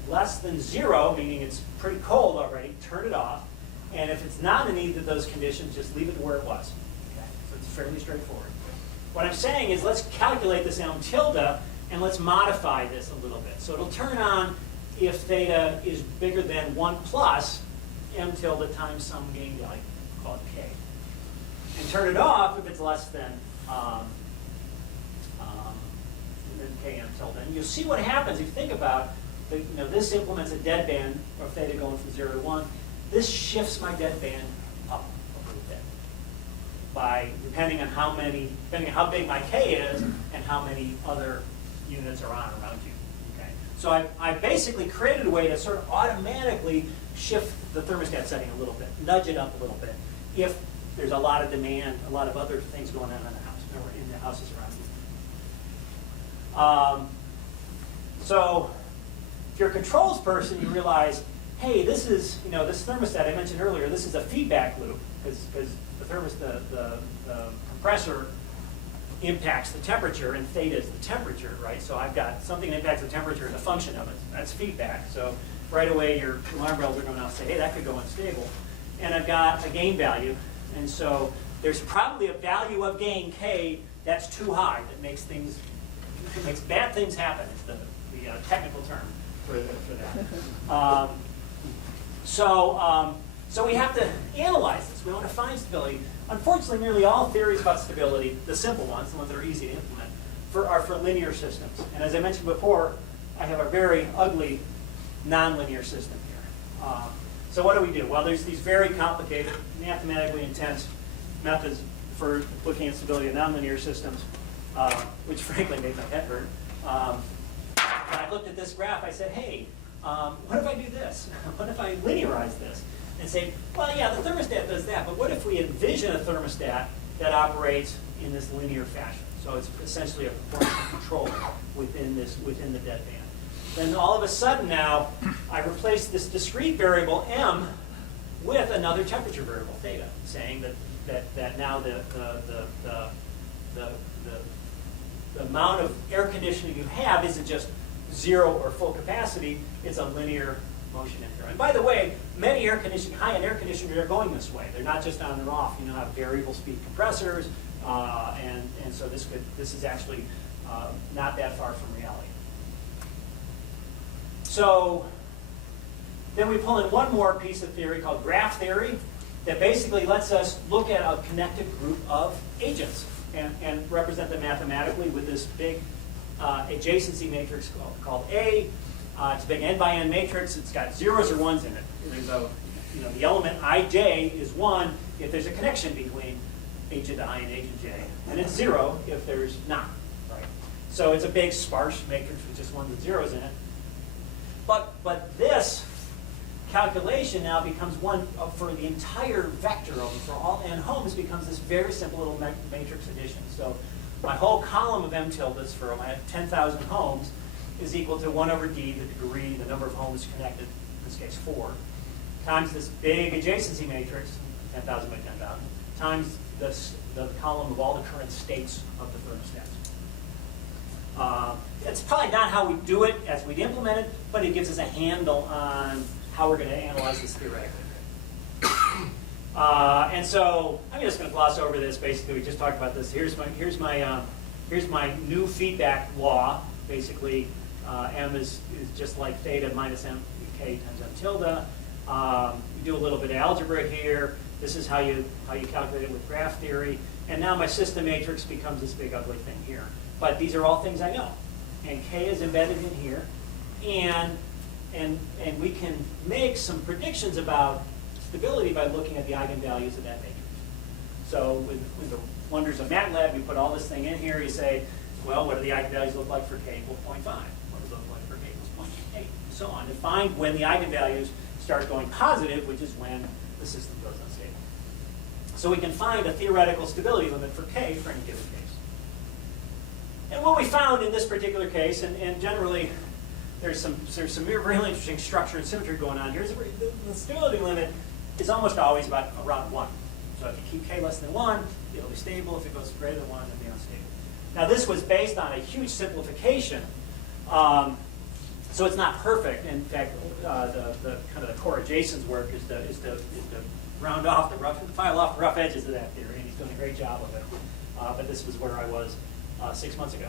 less than 0, meaning it's pretty cold already, turn it off. And if it's not in either of those conditions, just leave it where it was. Okay? So it's fairly straightforward. What I'm saying is let's calculate this M tilde and let's modify this a little bit. So it'll turn on if theta is bigger than 1 plus M tilde times some gain value, call it K. And turn it off if it's less than Km tilde. And you'll see what happens if you think about, this implements a deadband of theta going from 0 to 1. This shifts my deadband up a little bit depending on how big my K is and how many other units are on around you. Okay? So I basically created a way to sort of automatically shift the thermostat setting a little bit, nudge it up a little bit, if there's a lot of demand, a lot of other things going on in the house, or in the houses around you. So if you're a controls person, you realize, hey, this is, this thermostat I mentioned earlier, this is a feedback loop, because the compressor impacts the temperature, and theta is the temperature, right? So I've got something that impacts the temperature as a function of it. That's feedback. So right away, your alarm bells are going to say, hey, that could go unstable. And I've got a gain value. And so there's probably a value of gain K that's too high, that makes bad things happen. It's the technical term for that. So we have to analyze this. We want to find stability. Unfortunately, nearly all theories about stability, the simple ones, the ones that are easy to implement, are for linear systems. And as I mentioned before, I have a very ugly nonlinear system here. So what do? Well, there's these very complicated, mathematically intense methods for looking at stability of nonlinear systems, which frankly made my head hurt. When I looked at this graph, I said, hey, what if I do this? What if I linearize this? And say, well, yeah, the thermostat does that, but what if we envision a thermostat that operates in this linear fashion? So it's essentially a proportional control within the deadband. Then all of a sudden now, I replace this discrete variable m with another temperature variable, theta, saying that now the amount of air conditioning you have isn't just 0 or full capacity, it's a linear motion in here. And by the way, many high-end air conditioners are going this way. They're not just on or off. You have variable speed compressors, and so this is actually not that far from reality. So then we pull in one more piece of theory called graph theory that basically lets us look at a connected group of agents and represent them mathematically with this big adjacency matrix called A. It's a big n by n matrix. It's got zeros or ones in it. There's the element ij is 1 if there's a connection between agent I and agent j, and it's 0 if there's not. Right? So it's a big sparse matrix with just ones and zeros in it. But this calculation now becomes one for the entire vector of for all n homes becomes this very simple little matrix addition. So my whole column of m tildes for my 10,000 homes is equal to 1 over d, the degree, the number of homes connected, in this case 4, times this big adjacency matrix, 10,000 by 10,000, times the column of all the current states of the thermostats. It's probably not how we do it as we'd implement it, but it gives us a handle on how we're going to analyze this theoretically. And so I'm just going to gloss over this. Basically, we just talked about this. Here's my new feedback law. Basically, m is just like theta minus m k times m tilde. We do a little bit of algebra here. This is how you calculate it with graph theory. And now my system matrix becomes this big ugly thing here. But these are all things I know. And K is embedded in here. And we can make some predictions about stability by looking at the eigenvalues of that matrix. So with the wonders of MATLAB, you put all this thing in here, you say, well, what do the eigenvalues look like for K equals 0.5? What does it look like for K equals 0.8? And so on, to find when the eigenvalues start going positive, which is when the system goes unstable. So we can find a theoretical stability limit for K for any given case. And what we found in this particular case, and generally there's some really interesting structure and symmetry going on here, is the stability limit is almost always about around 1. So if you keep K less than 1, it'll be stable. If it goes greater than 1, it'll be unstable. Now this was based on a huge simplification, so it's not perfect. In fact, the kind of the core Jason's work is to round off file off the rough edges of that theory, and he's doing a great job of it. But this was where I was 6 months ago.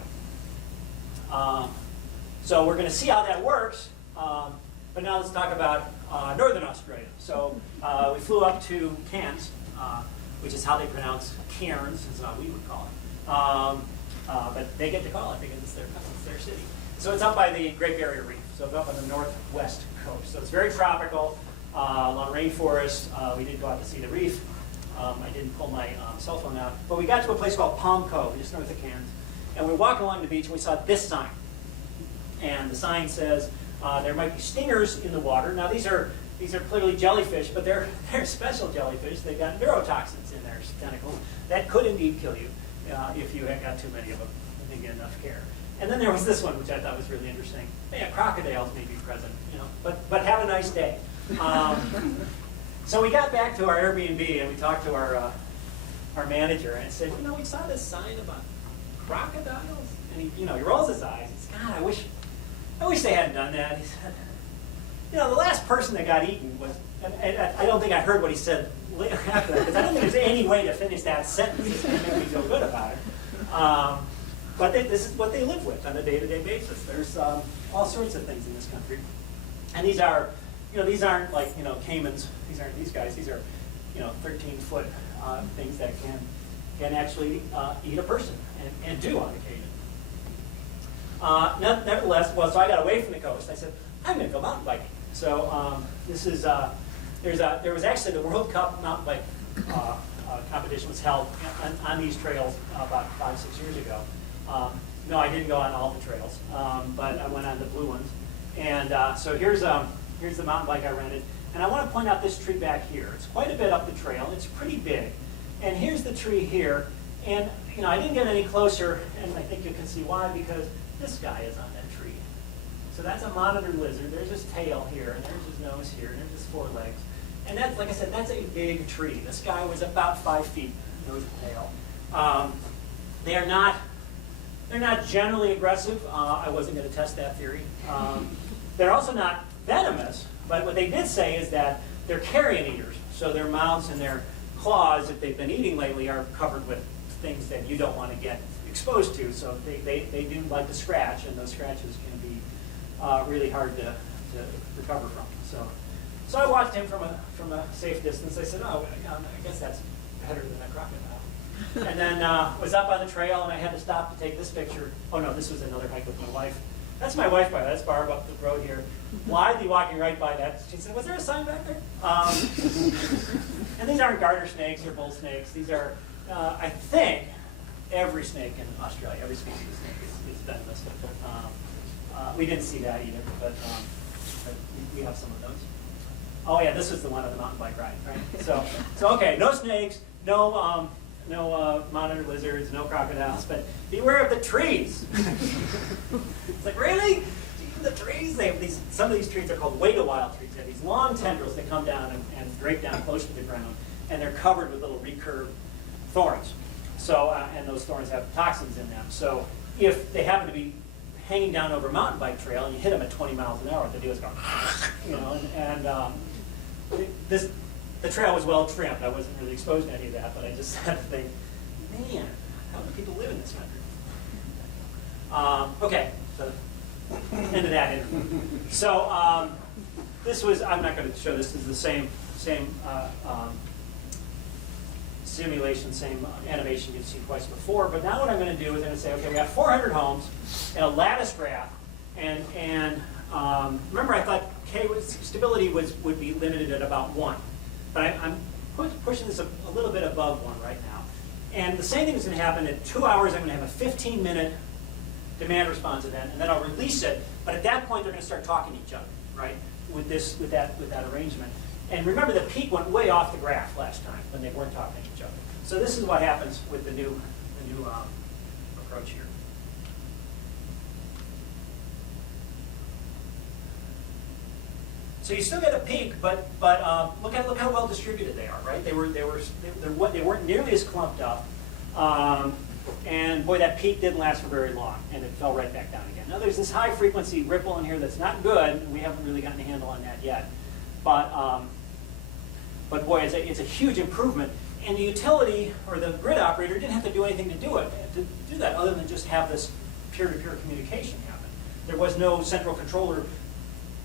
So we're going to see how that works. But now let's talk about Northern Australia. So we flew up to Cairns, which is how they pronounce Cairns, is how we would call it. But they get to call it because it's their city. So it's up by the Great Barrier Reef. So it's up on the northwest coast. So it's very tropical, along rainforest. We did go out to see the reef. I didn't pull my cell phone out. But we got to a place called Palm Cove, just north of Cairns. And we were walking along the beach and we saw this sign. And the sign says there might be stingers in the water. Now these are clearly jellyfish, but they're special jellyfish. They've got neurotoxins in their tentacles that could indeed kill you if you had got too many of them and didn't get enough care. And then there was this one, which I thought was really interesting. Yeah, crocodiles may be present, but have a nice day. So we got back to our Airbnb and we talked to our manager and said, we saw this sign about crocodiles, and he rolls his eyes. He says, God, I wish they hadn't done that. He said, the last person that got eaten was, and I don't think I heard what he said after that, because I don't think there's any way to finish that sentence that's going to make me feel good about it. But this is what they live with on a day-to-day basis. There's all sorts of things in this country. And these aren't like, caimans. These aren't these guys. These are, 13-foot things that can actually eat a person and do on occasion. Nevertheless, so I got away from the coast. I said, I'm going to go mountain biking. So this is, there was actually the World Cup mountain bike competition was held on these trails about 5-6 years ago. No, I didn't go on all the trails, but I went on the blue ones. And so here's the mountain bike I rented. And I want to point out this tree back here. It's quite a bit up the trail. It's pretty big. And here's the tree here. And I didn't get any closer, and I think you can see why, because this guy is on that tree. So that's a monitor lizard. There's his tail here, and there's his nose here, and there's his forelegs. And that's, like I said, that's a big tree. This guy was about 5 feet, nose and tail. They're not generally aggressive. I wasn't going to test that theory. They're also not venomous, but what they did say is that they're carrion eaters. So their mouths and their claws, if they've been eating lately, are covered with things that you don't want to get exposed to. So they do like to scratch, and those scratches can be really hard to recover from. So I watched him from a safe distance. I said, I guess that's better than a crocodile. And then was up on the trail, and I had to stop to take this picture. Oh no, this was another hike with my wife. That's my wife by that. That's Barb up the road here. Blithely walking right by that. She said, was there a sign back there? And these aren't garter snakes or bull snakes. These are, I think, every snake in Australia, every species of snake is venomous. We didn't see that either, but we have some of those. Oh yeah, this was the one on the mountain bike ride, right? So okay, no snakes, no monitor lizards, no crocodiles, but beware of the trees. It's like, really? The trees? They have some of these trees are called wait-a-while trees. They have these long tendrils that come down and drape down close to the ground, and they're covered with little recurved thorns. So, and those thorns have toxins in them. So if they happen to be hanging down over a mountain bike trail and you hit them at 20 miles an hour, what they do is go, the trail was well trimmed. I wasn't really exposed to any of that, but I just had to think, man, how do people live in this country? Okay, so end of that interview. So this was, I'm not going to show this, this is the same simulation, same animation you've seen twice before. But now what I'm going to do is I'm going to say, okay, we got 400 homes and a lattice graph. And remember, I thought stability would be limited at about 1. But I'm pushing this a little bit above 1 right now. And the same thing is going to happen in 2 hours. I'm going to have a 15-minute demand response event, and then I'll release it. But at that point, they're going to start talking to each other, right? With that arrangement. And remember, the peak went way off the graph last time when they weren't talking to each other. So this is what happens with the new approach here. So you still get a peak, but look how well distributed they are, right? They weren't nearly as clumped up, and boy, that peak didn't last for very long, and it fell right back down again. Now there's this high frequency ripple in here that's not good, and we haven't really gotten a handle on that yet, but boy, it's a huge improvement. And the utility or the grid operator didn't have to do anything to do that, other than just have this peer-to-peer communication happen. There was no central controller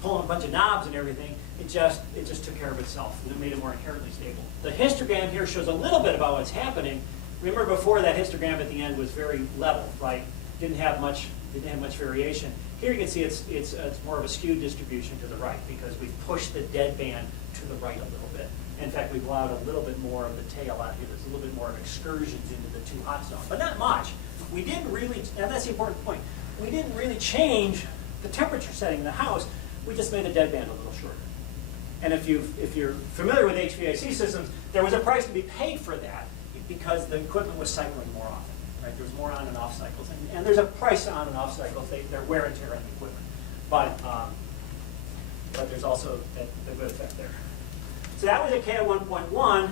pulling a bunch of knobs and everything. It just took care of itself, and it made it more inherently stable. The histogram here shows a little bit about what's happening. Remember, before that histogram at the end was very level, right? Didn't have much variation. Here you can see it's more of a skewed distribution to the right because we've pushed the deadband to the right a little bit. In fact, we've allowed a little bit more of the tail out here. There's a little bit more of excursions into the too hot zone, but not much. We didn't really, and that's the important point, we didn't really change the temperature setting in the house. We just made the deadband a little shorter. And if you're familiar with HVAC systems, there was a price to be paid for that because the equipment was cycling more often. Right? There was more on and off cycles, and there's a price on and off cycles. They're wear and tear on the equipment, but there's also the good effect there. So that was at K at 1.1.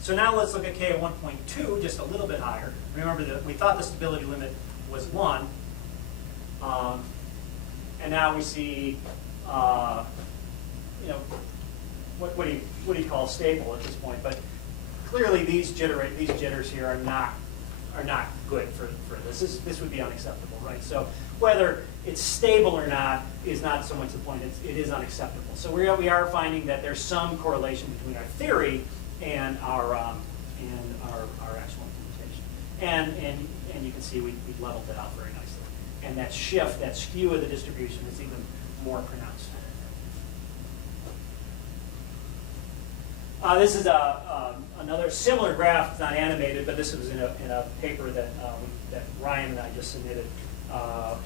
So now let's look at K at 1.2, just a little bit higher. Remember that we thought the stability limit was 1, and now we see, what do you call stable at this point? But clearly these jitters here are not good for this. This would be unacceptable, right? So whether it's stable or not is not so much the point. It is unacceptable. So we are finding that there's some correlation between our theory and our actual implementation. And you can see we leveled it out very nicely. And that shift, that skew of the distribution is even more pronounced. This is another similar graph. It's not animated, but this was in a paper that Ryan and I just submitted.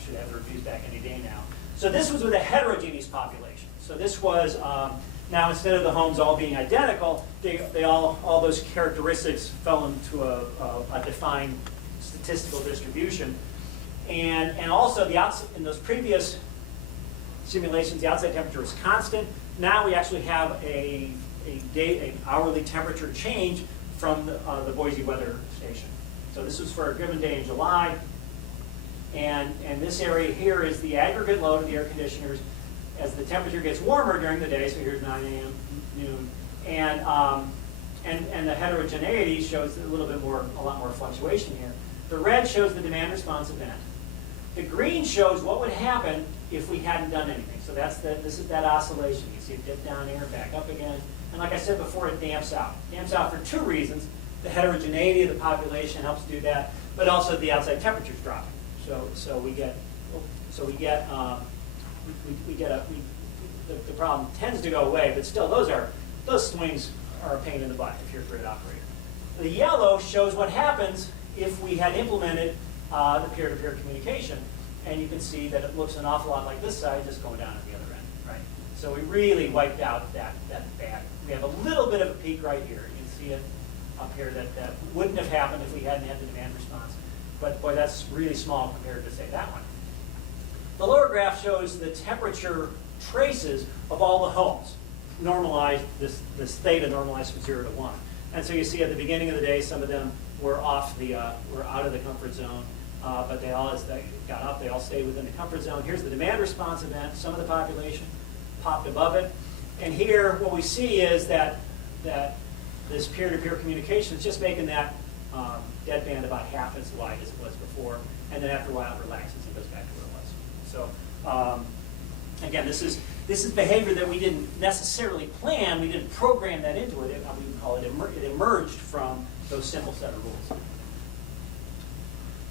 Should have the reviews back any day now. So this was with a heterogeneous population. So this was, now instead of the homes all being identical, they all those characteristics fell into a defined statistical distribution. And also in those previous simulations, the outside temperature was constant. Now we actually have an hourly temperature change from the Boise weather station. So this was for a given day in July. And this area here is the aggregate load of the air conditioners as the temperature gets warmer during the day. So here's 9 a.m., noon. And the heterogeneity shows a lot more fluctuation here. The red shows the demand response event. The green shows what would happen if we hadn't done anything. So this is that oscillation. You see it dip down here, back up again. And like I said before, it damps out. It damps out for 2 reasons. The heterogeneity of the population helps do that, but also the outside temperature's dropping. The problem tends to go away, but still those swings are a pain in the butt if you're a grid operator. The yellow shows what happens if we had implemented the peer-to-peer communication, and you can see that it looks an awful lot like this side, just going down at the other end, right? So we really wiped out that bad. We have a little bit of a peak right here. You can see it up here that wouldn't have happened if we hadn't had the demand response. But boy, that's really small compared to, say, that one. The lower graph shows the temperature traces of all the homes, normalized, this theta normalized from 0 to 1. And so you see at the beginning of the day, some of them were were out of the comfort zone, but they all, as they got up, they all stayed within the comfort zone. Here's the demand response event. Some of the population popped above it. And here, what we see is that this peer-to-peer communication is just making that deadband about half as wide as it was before, and then after a while it relaxes and goes back to where it was. So again, this is This is behavior that we didn't necessarily plan, we didn't program that into it. We would call it, it emerged from those simple set of rules.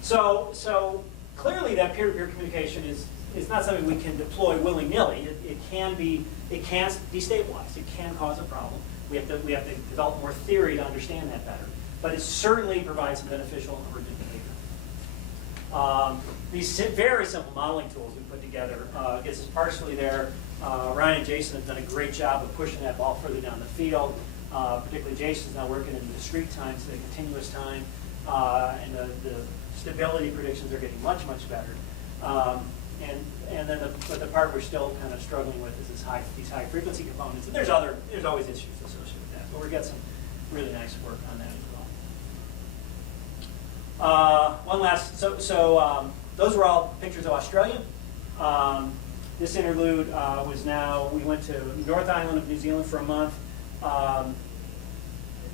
So clearly that peer-to-peer communication is not something we can deploy willy-nilly. It can destabilize, it can cause a problem. We have to develop more theory to understand that better. But it certainly provides some beneficial emergent behavior. These very simple modeling tools we put together gets us partially there. Ryan and Jason have done a great job of pushing that ball further down the field. Particularly Jason's now working in discrete time instead of continuous time. And the stability predictions are getting much, much better. And then the part we're still kind of struggling with is these high frequency components. And there's always issues associated with that. But we've got some really nice work on that as well. One last, those were all pictures of Australia. This interlude we went to North Island of New Zealand for a month.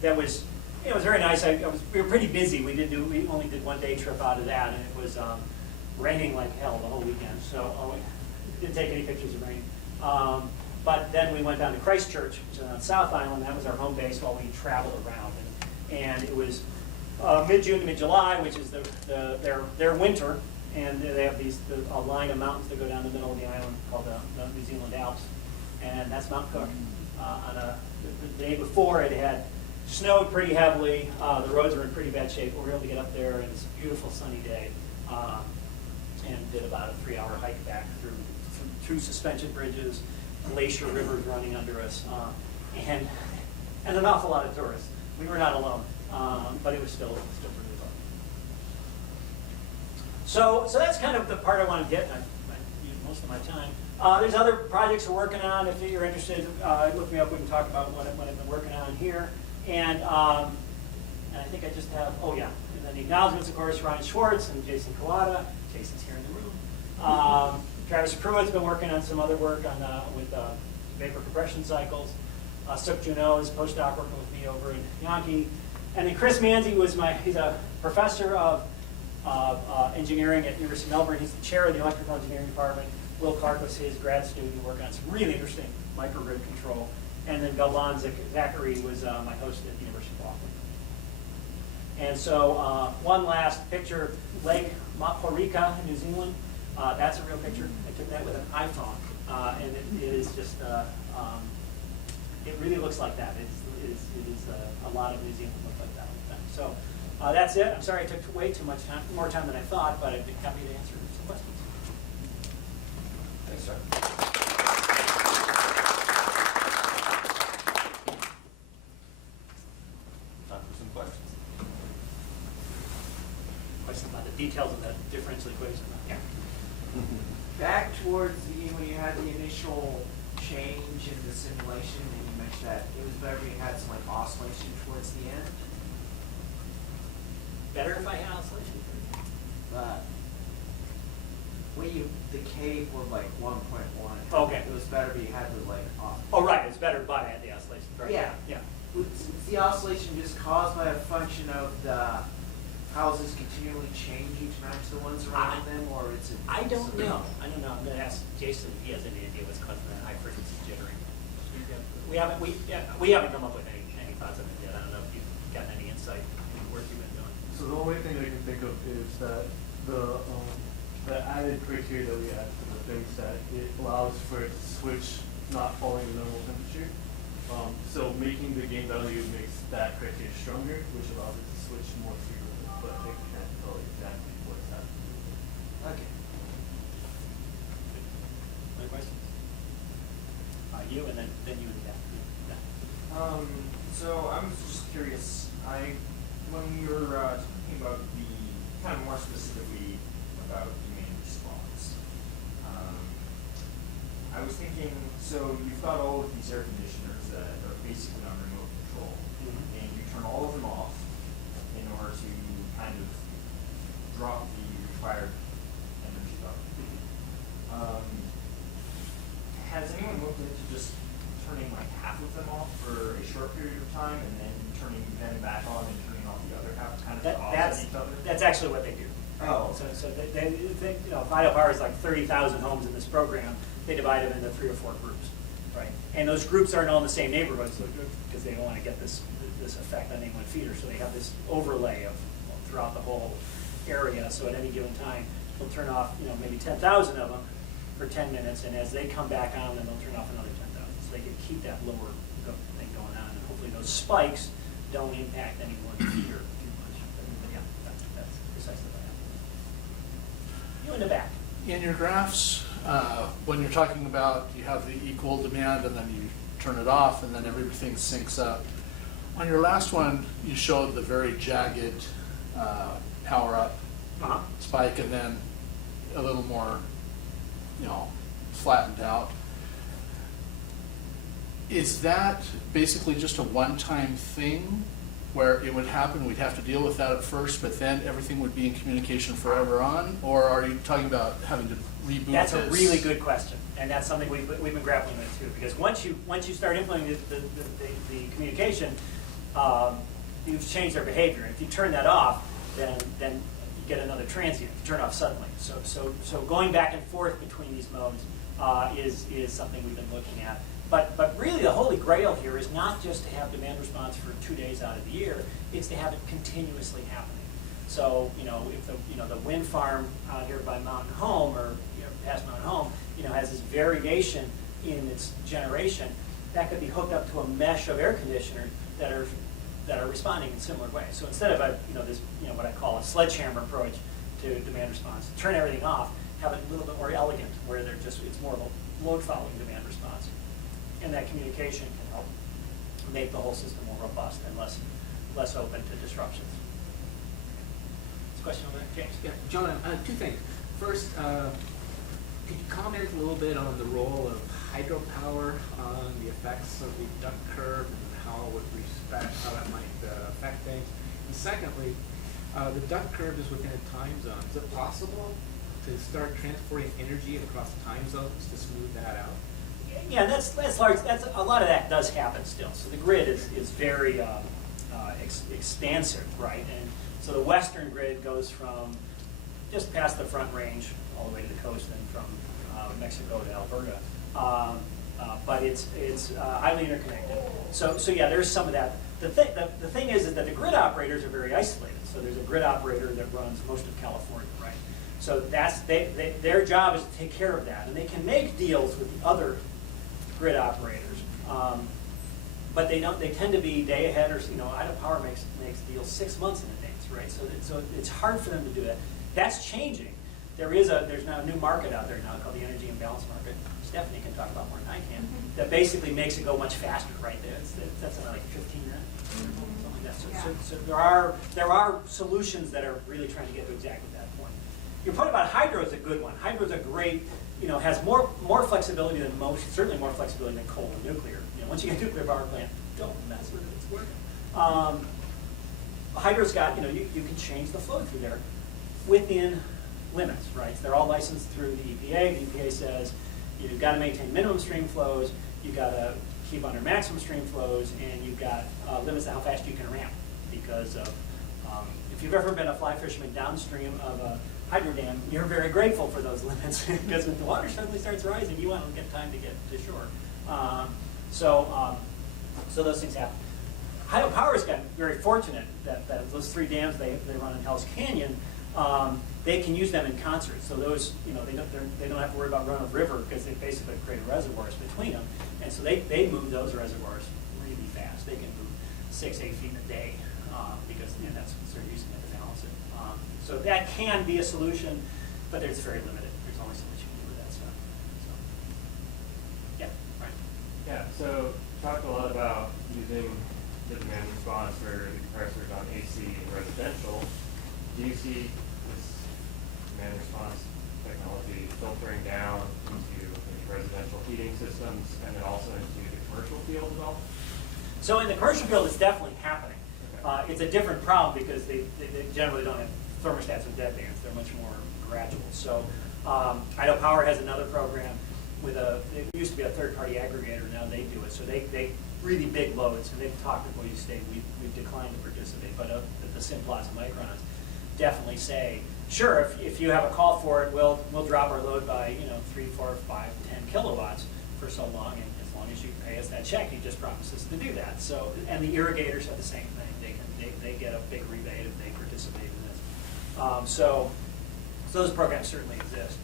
It was very nice. We were pretty busy. We only did 1 day trip out of that, and it was raining like hell the whole weekend. So we didn't take any pictures of rain. But then we went down to Christchurch, which is on South Island. That was our home base while we traveled around. And it was mid-June to mid-July, which is their winter. And they have a line of mountains that go down the middle of the island called the New Zealand Alps. And that's Mount Cook. The day before, it had snowed pretty heavily. The roads were in pretty bad shape. We were able to get up there, and it's a beautiful sunny day. And did about a 3-hour hike back through suspension bridges, glacier rivers running under us, and an awful lot of tourists. We were not alone, but it was still pretty fun. So that's kind of the part I want to get. I used most of my time. There's other projects we're working on. If you're interested, look me up. We can talk about what I've been working on here. And I think I just have, and then the acknowledgements, of course, Ryan Schwartz and Jason Kawada. Jason's here in the room. Travis Pruitt's been working on some other work with vapor compression cycles. Suk Juno is postdoc working with me over in Yankee. And then Chris Manzi he's a professor of engineering at University of Melbourne. He's the chair of the electrical engineering department. Will Clark was his grad student working on some really interesting microgrid control. And then Galvan Zachary was my host at the University of Auckland. And so one last picture, Lake Maporika in New Zealand. That's a real picture. I took that with an iPhone. And it is just, it really looks like that. It is a lot of New Zealand look like that. So that's it. I'm sorry I took way too much time, more time than I thought, but I'd be happy to answer some questions. Thanks, sir. Time for some questions. Questions about the details of that differential equation? Yeah. Back towards when you had the initial change in the simulation, and you mentioned that it was better if you had some oscillation towards the end. Better if I had oscillation? But the K for 1.1. Okay. It was better if you had the off. Oh, right. It's better if I had the oscillation. Right. Yeah. Yeah. Was the oscillation just caused by a function of the houses continually change each match the ones around them, or is it? I don't know. I'm going to ask Jason if he has any idea what's causing that high frequency jittering. We haven't come up with any thoughts on it yet. I don't know if you've gotten any insight in the work you've been doing. So the only thing I can think of is that the added criteria that we add to the things that it allows for it to switch not falling to normal temperature. So making the gain value makes that criteria stronger, which allows it to switch more frequently, but I can't tell exactly what's happening. Okay. Other questions? You and then you and Jeff. Yeah. So I'm just curious, when we were talking about the kind of more specifically about demand response, I was thinking, so you've got all of these air conditioners that are basically on remote control, and you turn all of them off in order to kind of drop the required energy level. Has anyone looked into just turning half of them off for a short period of time and then turning them back on and turning off the other half kind of to offset each other? That's actually what they do. Oh. So Vital Power is like 30,000 homes in this program. they divide them into 3 or 4 groups, right? And those groups aren't all in the same neighborhoods because they don't want to get this effect on any one feeder. So they have this overlay of throughout the whole area. So at any given time, they'll turn off, maybe 10,000 of them for 10 minutes, and as they come back on, then they'll turn off another 10,000. So they can keep that lower thing going on, and hopefully those spikes don't impact any one feeder too much. But yeah, that's precisely what happens. You in the back. In your graphs, when you're talking about you have the equal demand and then you turn it off and then everything syncs up. On your last one, you showed the very jagged power up spike and then a little more, flattened out. Is that basically just a one-time thing where it would happen, we'd have to deal with that at first, but then everything would be in communication forever on? Or are you talking about having to reboot That's this? a really good question, and that's something we've been grappling with too. Because once you start implementing the communication, you've changed their behavior. If you turn that off, then you get another transient. You turn it off suddenly. So going back and forth between these modes is something we've been looking at. But really the holy grail here is not just to have demand response for 2 days out of the year, it's to have it continuously happening. So, if the wind farm out here by Mountain Home or past Mountain Home, has this variation in its generation, that could be hooked up to a mesh of air conditioners that are responding in similar ways. So instead of this what I call a sledgehammer approach to demand response, turn everything off, have it a little bit more elegant where it's more of a load following demand response. And that communication can help make the whole system more robust and less open to disruptions. Question over there, James? Yeah, John, 2 things. First, could you comment a little bit on the role of hydropower on the effects of the duck curve and how that might affect things? And secondly, the duck curve is within a time zone. Is it possible to start transporting energy across time zones to smooth that out? Yeah, that's large. A lot of that does happen still. So the grid is very expansive, right? And so the western grid goes from just past the Front Range all the way to the coast, and from Mexico to Alberta. But it's highly interconnected. So yeah, there's some of that. The thing is that the grid operators are very isolated. So there's a grid operator that runs most of California, right? So their job is to take care of that, and they can make deals with the other grid operators, but they don't. They tend to be day ahead, or Idaho Power makes deals 6 months in advance, right? So it's hard for them to do that. That's changing. There's now a new market out there now called the energy imbalance market. Stephanie can talk about more than I can. That basically makes it go much faster, right? That's like 15 minutes, something like that. So there are solutions that are really trying to get to exactly that point. Your point about hydro is a good one. Hydro is a great, has more flexibility than most, certainly more flexibility than coal and nuclear. Once you get a nuclear power plant, don't mess with it, it's working. Hydro's got, you can change the flow through there within limits, right? So they're all licensed through the EPA. The EPA says you've got to maintain minimum stream flows, you've got to keep under maximum stream flows, and you've got limits to how fast you can ramp. Because of, if you've ever been a fly fisherman downstream of a hydro dam, you're very grateful for those limits because when the water suddenly starts rising, you want to get time to get to shore. So those things happen. Idaho Power's got very fortunate that those 3 dams they run in Hell's Canyon, they can use them in concert. So those, they don't have to worry about run of river because they basically create reservoirs between them, and so they move those reservoirs really fast. They can move 6-8 feet a day because that's what they're using it to balance it. So that can be a solution, but it's very limited. There's only so much you can do with that stuff. So, yeah, right. Yeah, so talked a lot about using the demand response for the compressors on AC and residential. Do you see this demand response technology filtering down into maybe residential heating systems and then also into the commercial field as well? So in the commercial field, it's definitely happening. Okay. It's a different problem because they generally don't have thermostats with deadbands. They're much more gradual. So Idaho Power has another program with it used to be a third-party aggregator. Now they do it. So they really big loads, and they've talked to Boise State. We've declined to participate, but the Simplot and Microns definitely say sure, if you have a call for it, we'll drop our load by, 3, 4, 5, 10 kilowatts for so long, and as long as you pay us that check, you just promise us to do that. So, and the irrigators have the same thing. They get a big rebate if they participate in this. So those programs certainly exist.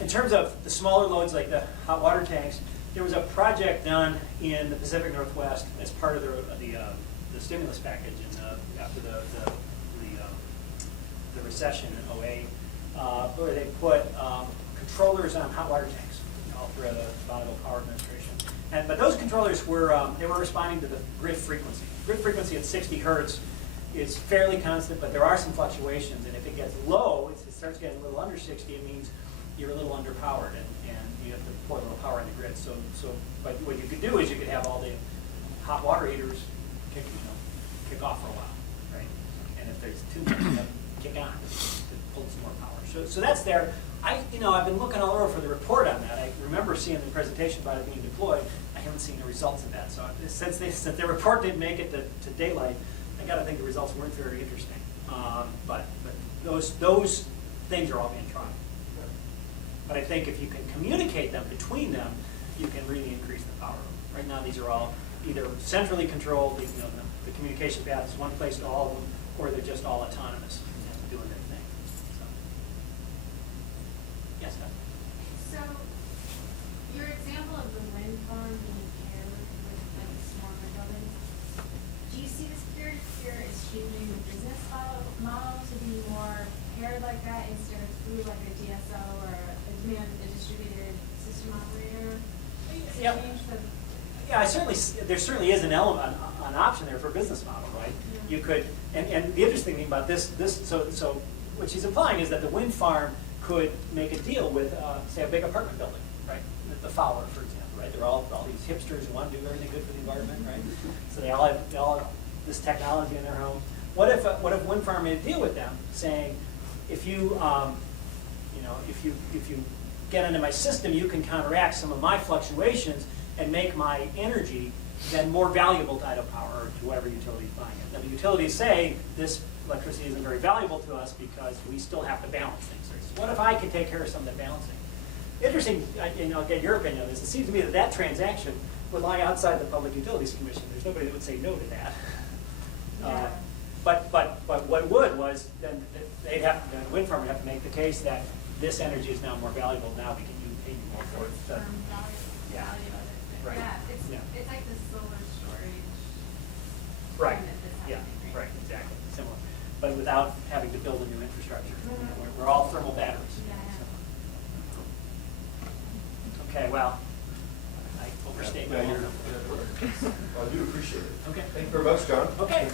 In terms of the smaller loads like the hot water tanks, there was a project done in the Pacific Northwest as part of the stimulus package after the recession in 2008, where they put controllers on hot water tanks all throughout the Bonneville Power Administration. But those controllers were responding to the grid frequency. Grid frequency at 60 hertz is fairly constant, but there are some fluctuations, and if it gets low, it starts getting a little under 60, it means you're a little underpowered, and you have to pour a little power in the grid. But what you could do is you could have all the hot water heaters kick off for a while, right? And if there's too much, you have to kick on to pull some more power. So that's there. I've been looking all over for the report on that. I remember seeing the presentation about it being deployed. I haven't seen the results of that. So since the report didn't make it to daylight, I got to think the results weren't very interesting. But those things are all being tried. But I think if you can communicate them between them, you can really increase the power. Right now, these are all either centrally controlled, the communication path is one place to all of them, or they're just all autonomous and doing their thing. So. Yes, Doug? So, your example of the wind farm being paired with like the smaller buildings, do you see this period here as changing the business model to be more paired like that instead of through like a DSO or a distributed system operator? To Yep. change the Yeah, there certainly is an element, an option there for a business model, right? Yeah. You could, and the interesting thing about this, so what she's implying is that the wind farm could make a deal with, say, a big apartment building, right? The Fowler, for example, right? They're all these hipsters who want to do everything good for the environment, right? So they all have this technology in their home. What if wind farm made a deal with them, saying, if you get into my system, you can counteract some of my fluctuations and make my energy then more valuable to Idaho Power or to whoever utility is buying it. Now, the utilities say this electricity isn't very valuable to us because we still have to balance things. So what if I could take care of some of the balancing? Interesting, I'll get your opinion on this. It seems to me that transaction would lie outside the Public Utilities Commission. There's nobody that would say no to that. Yeah. But what would was then the wind farm would have to make the case that this energy is now more valuable now because you pay me more for it. So, yeah. value of it. Right. Yeah, Yeah. it's like the solar storage. Right. thing that's Yeah. happening, Right. Exactly. Similar, but without having to build a new infrastructure. Mhm. We're all thermal batteries. Yeah. Okay. Well, I overstayed my Yeah, welcome. I do appreciate it. Okay. Thank you very much, John. Okay.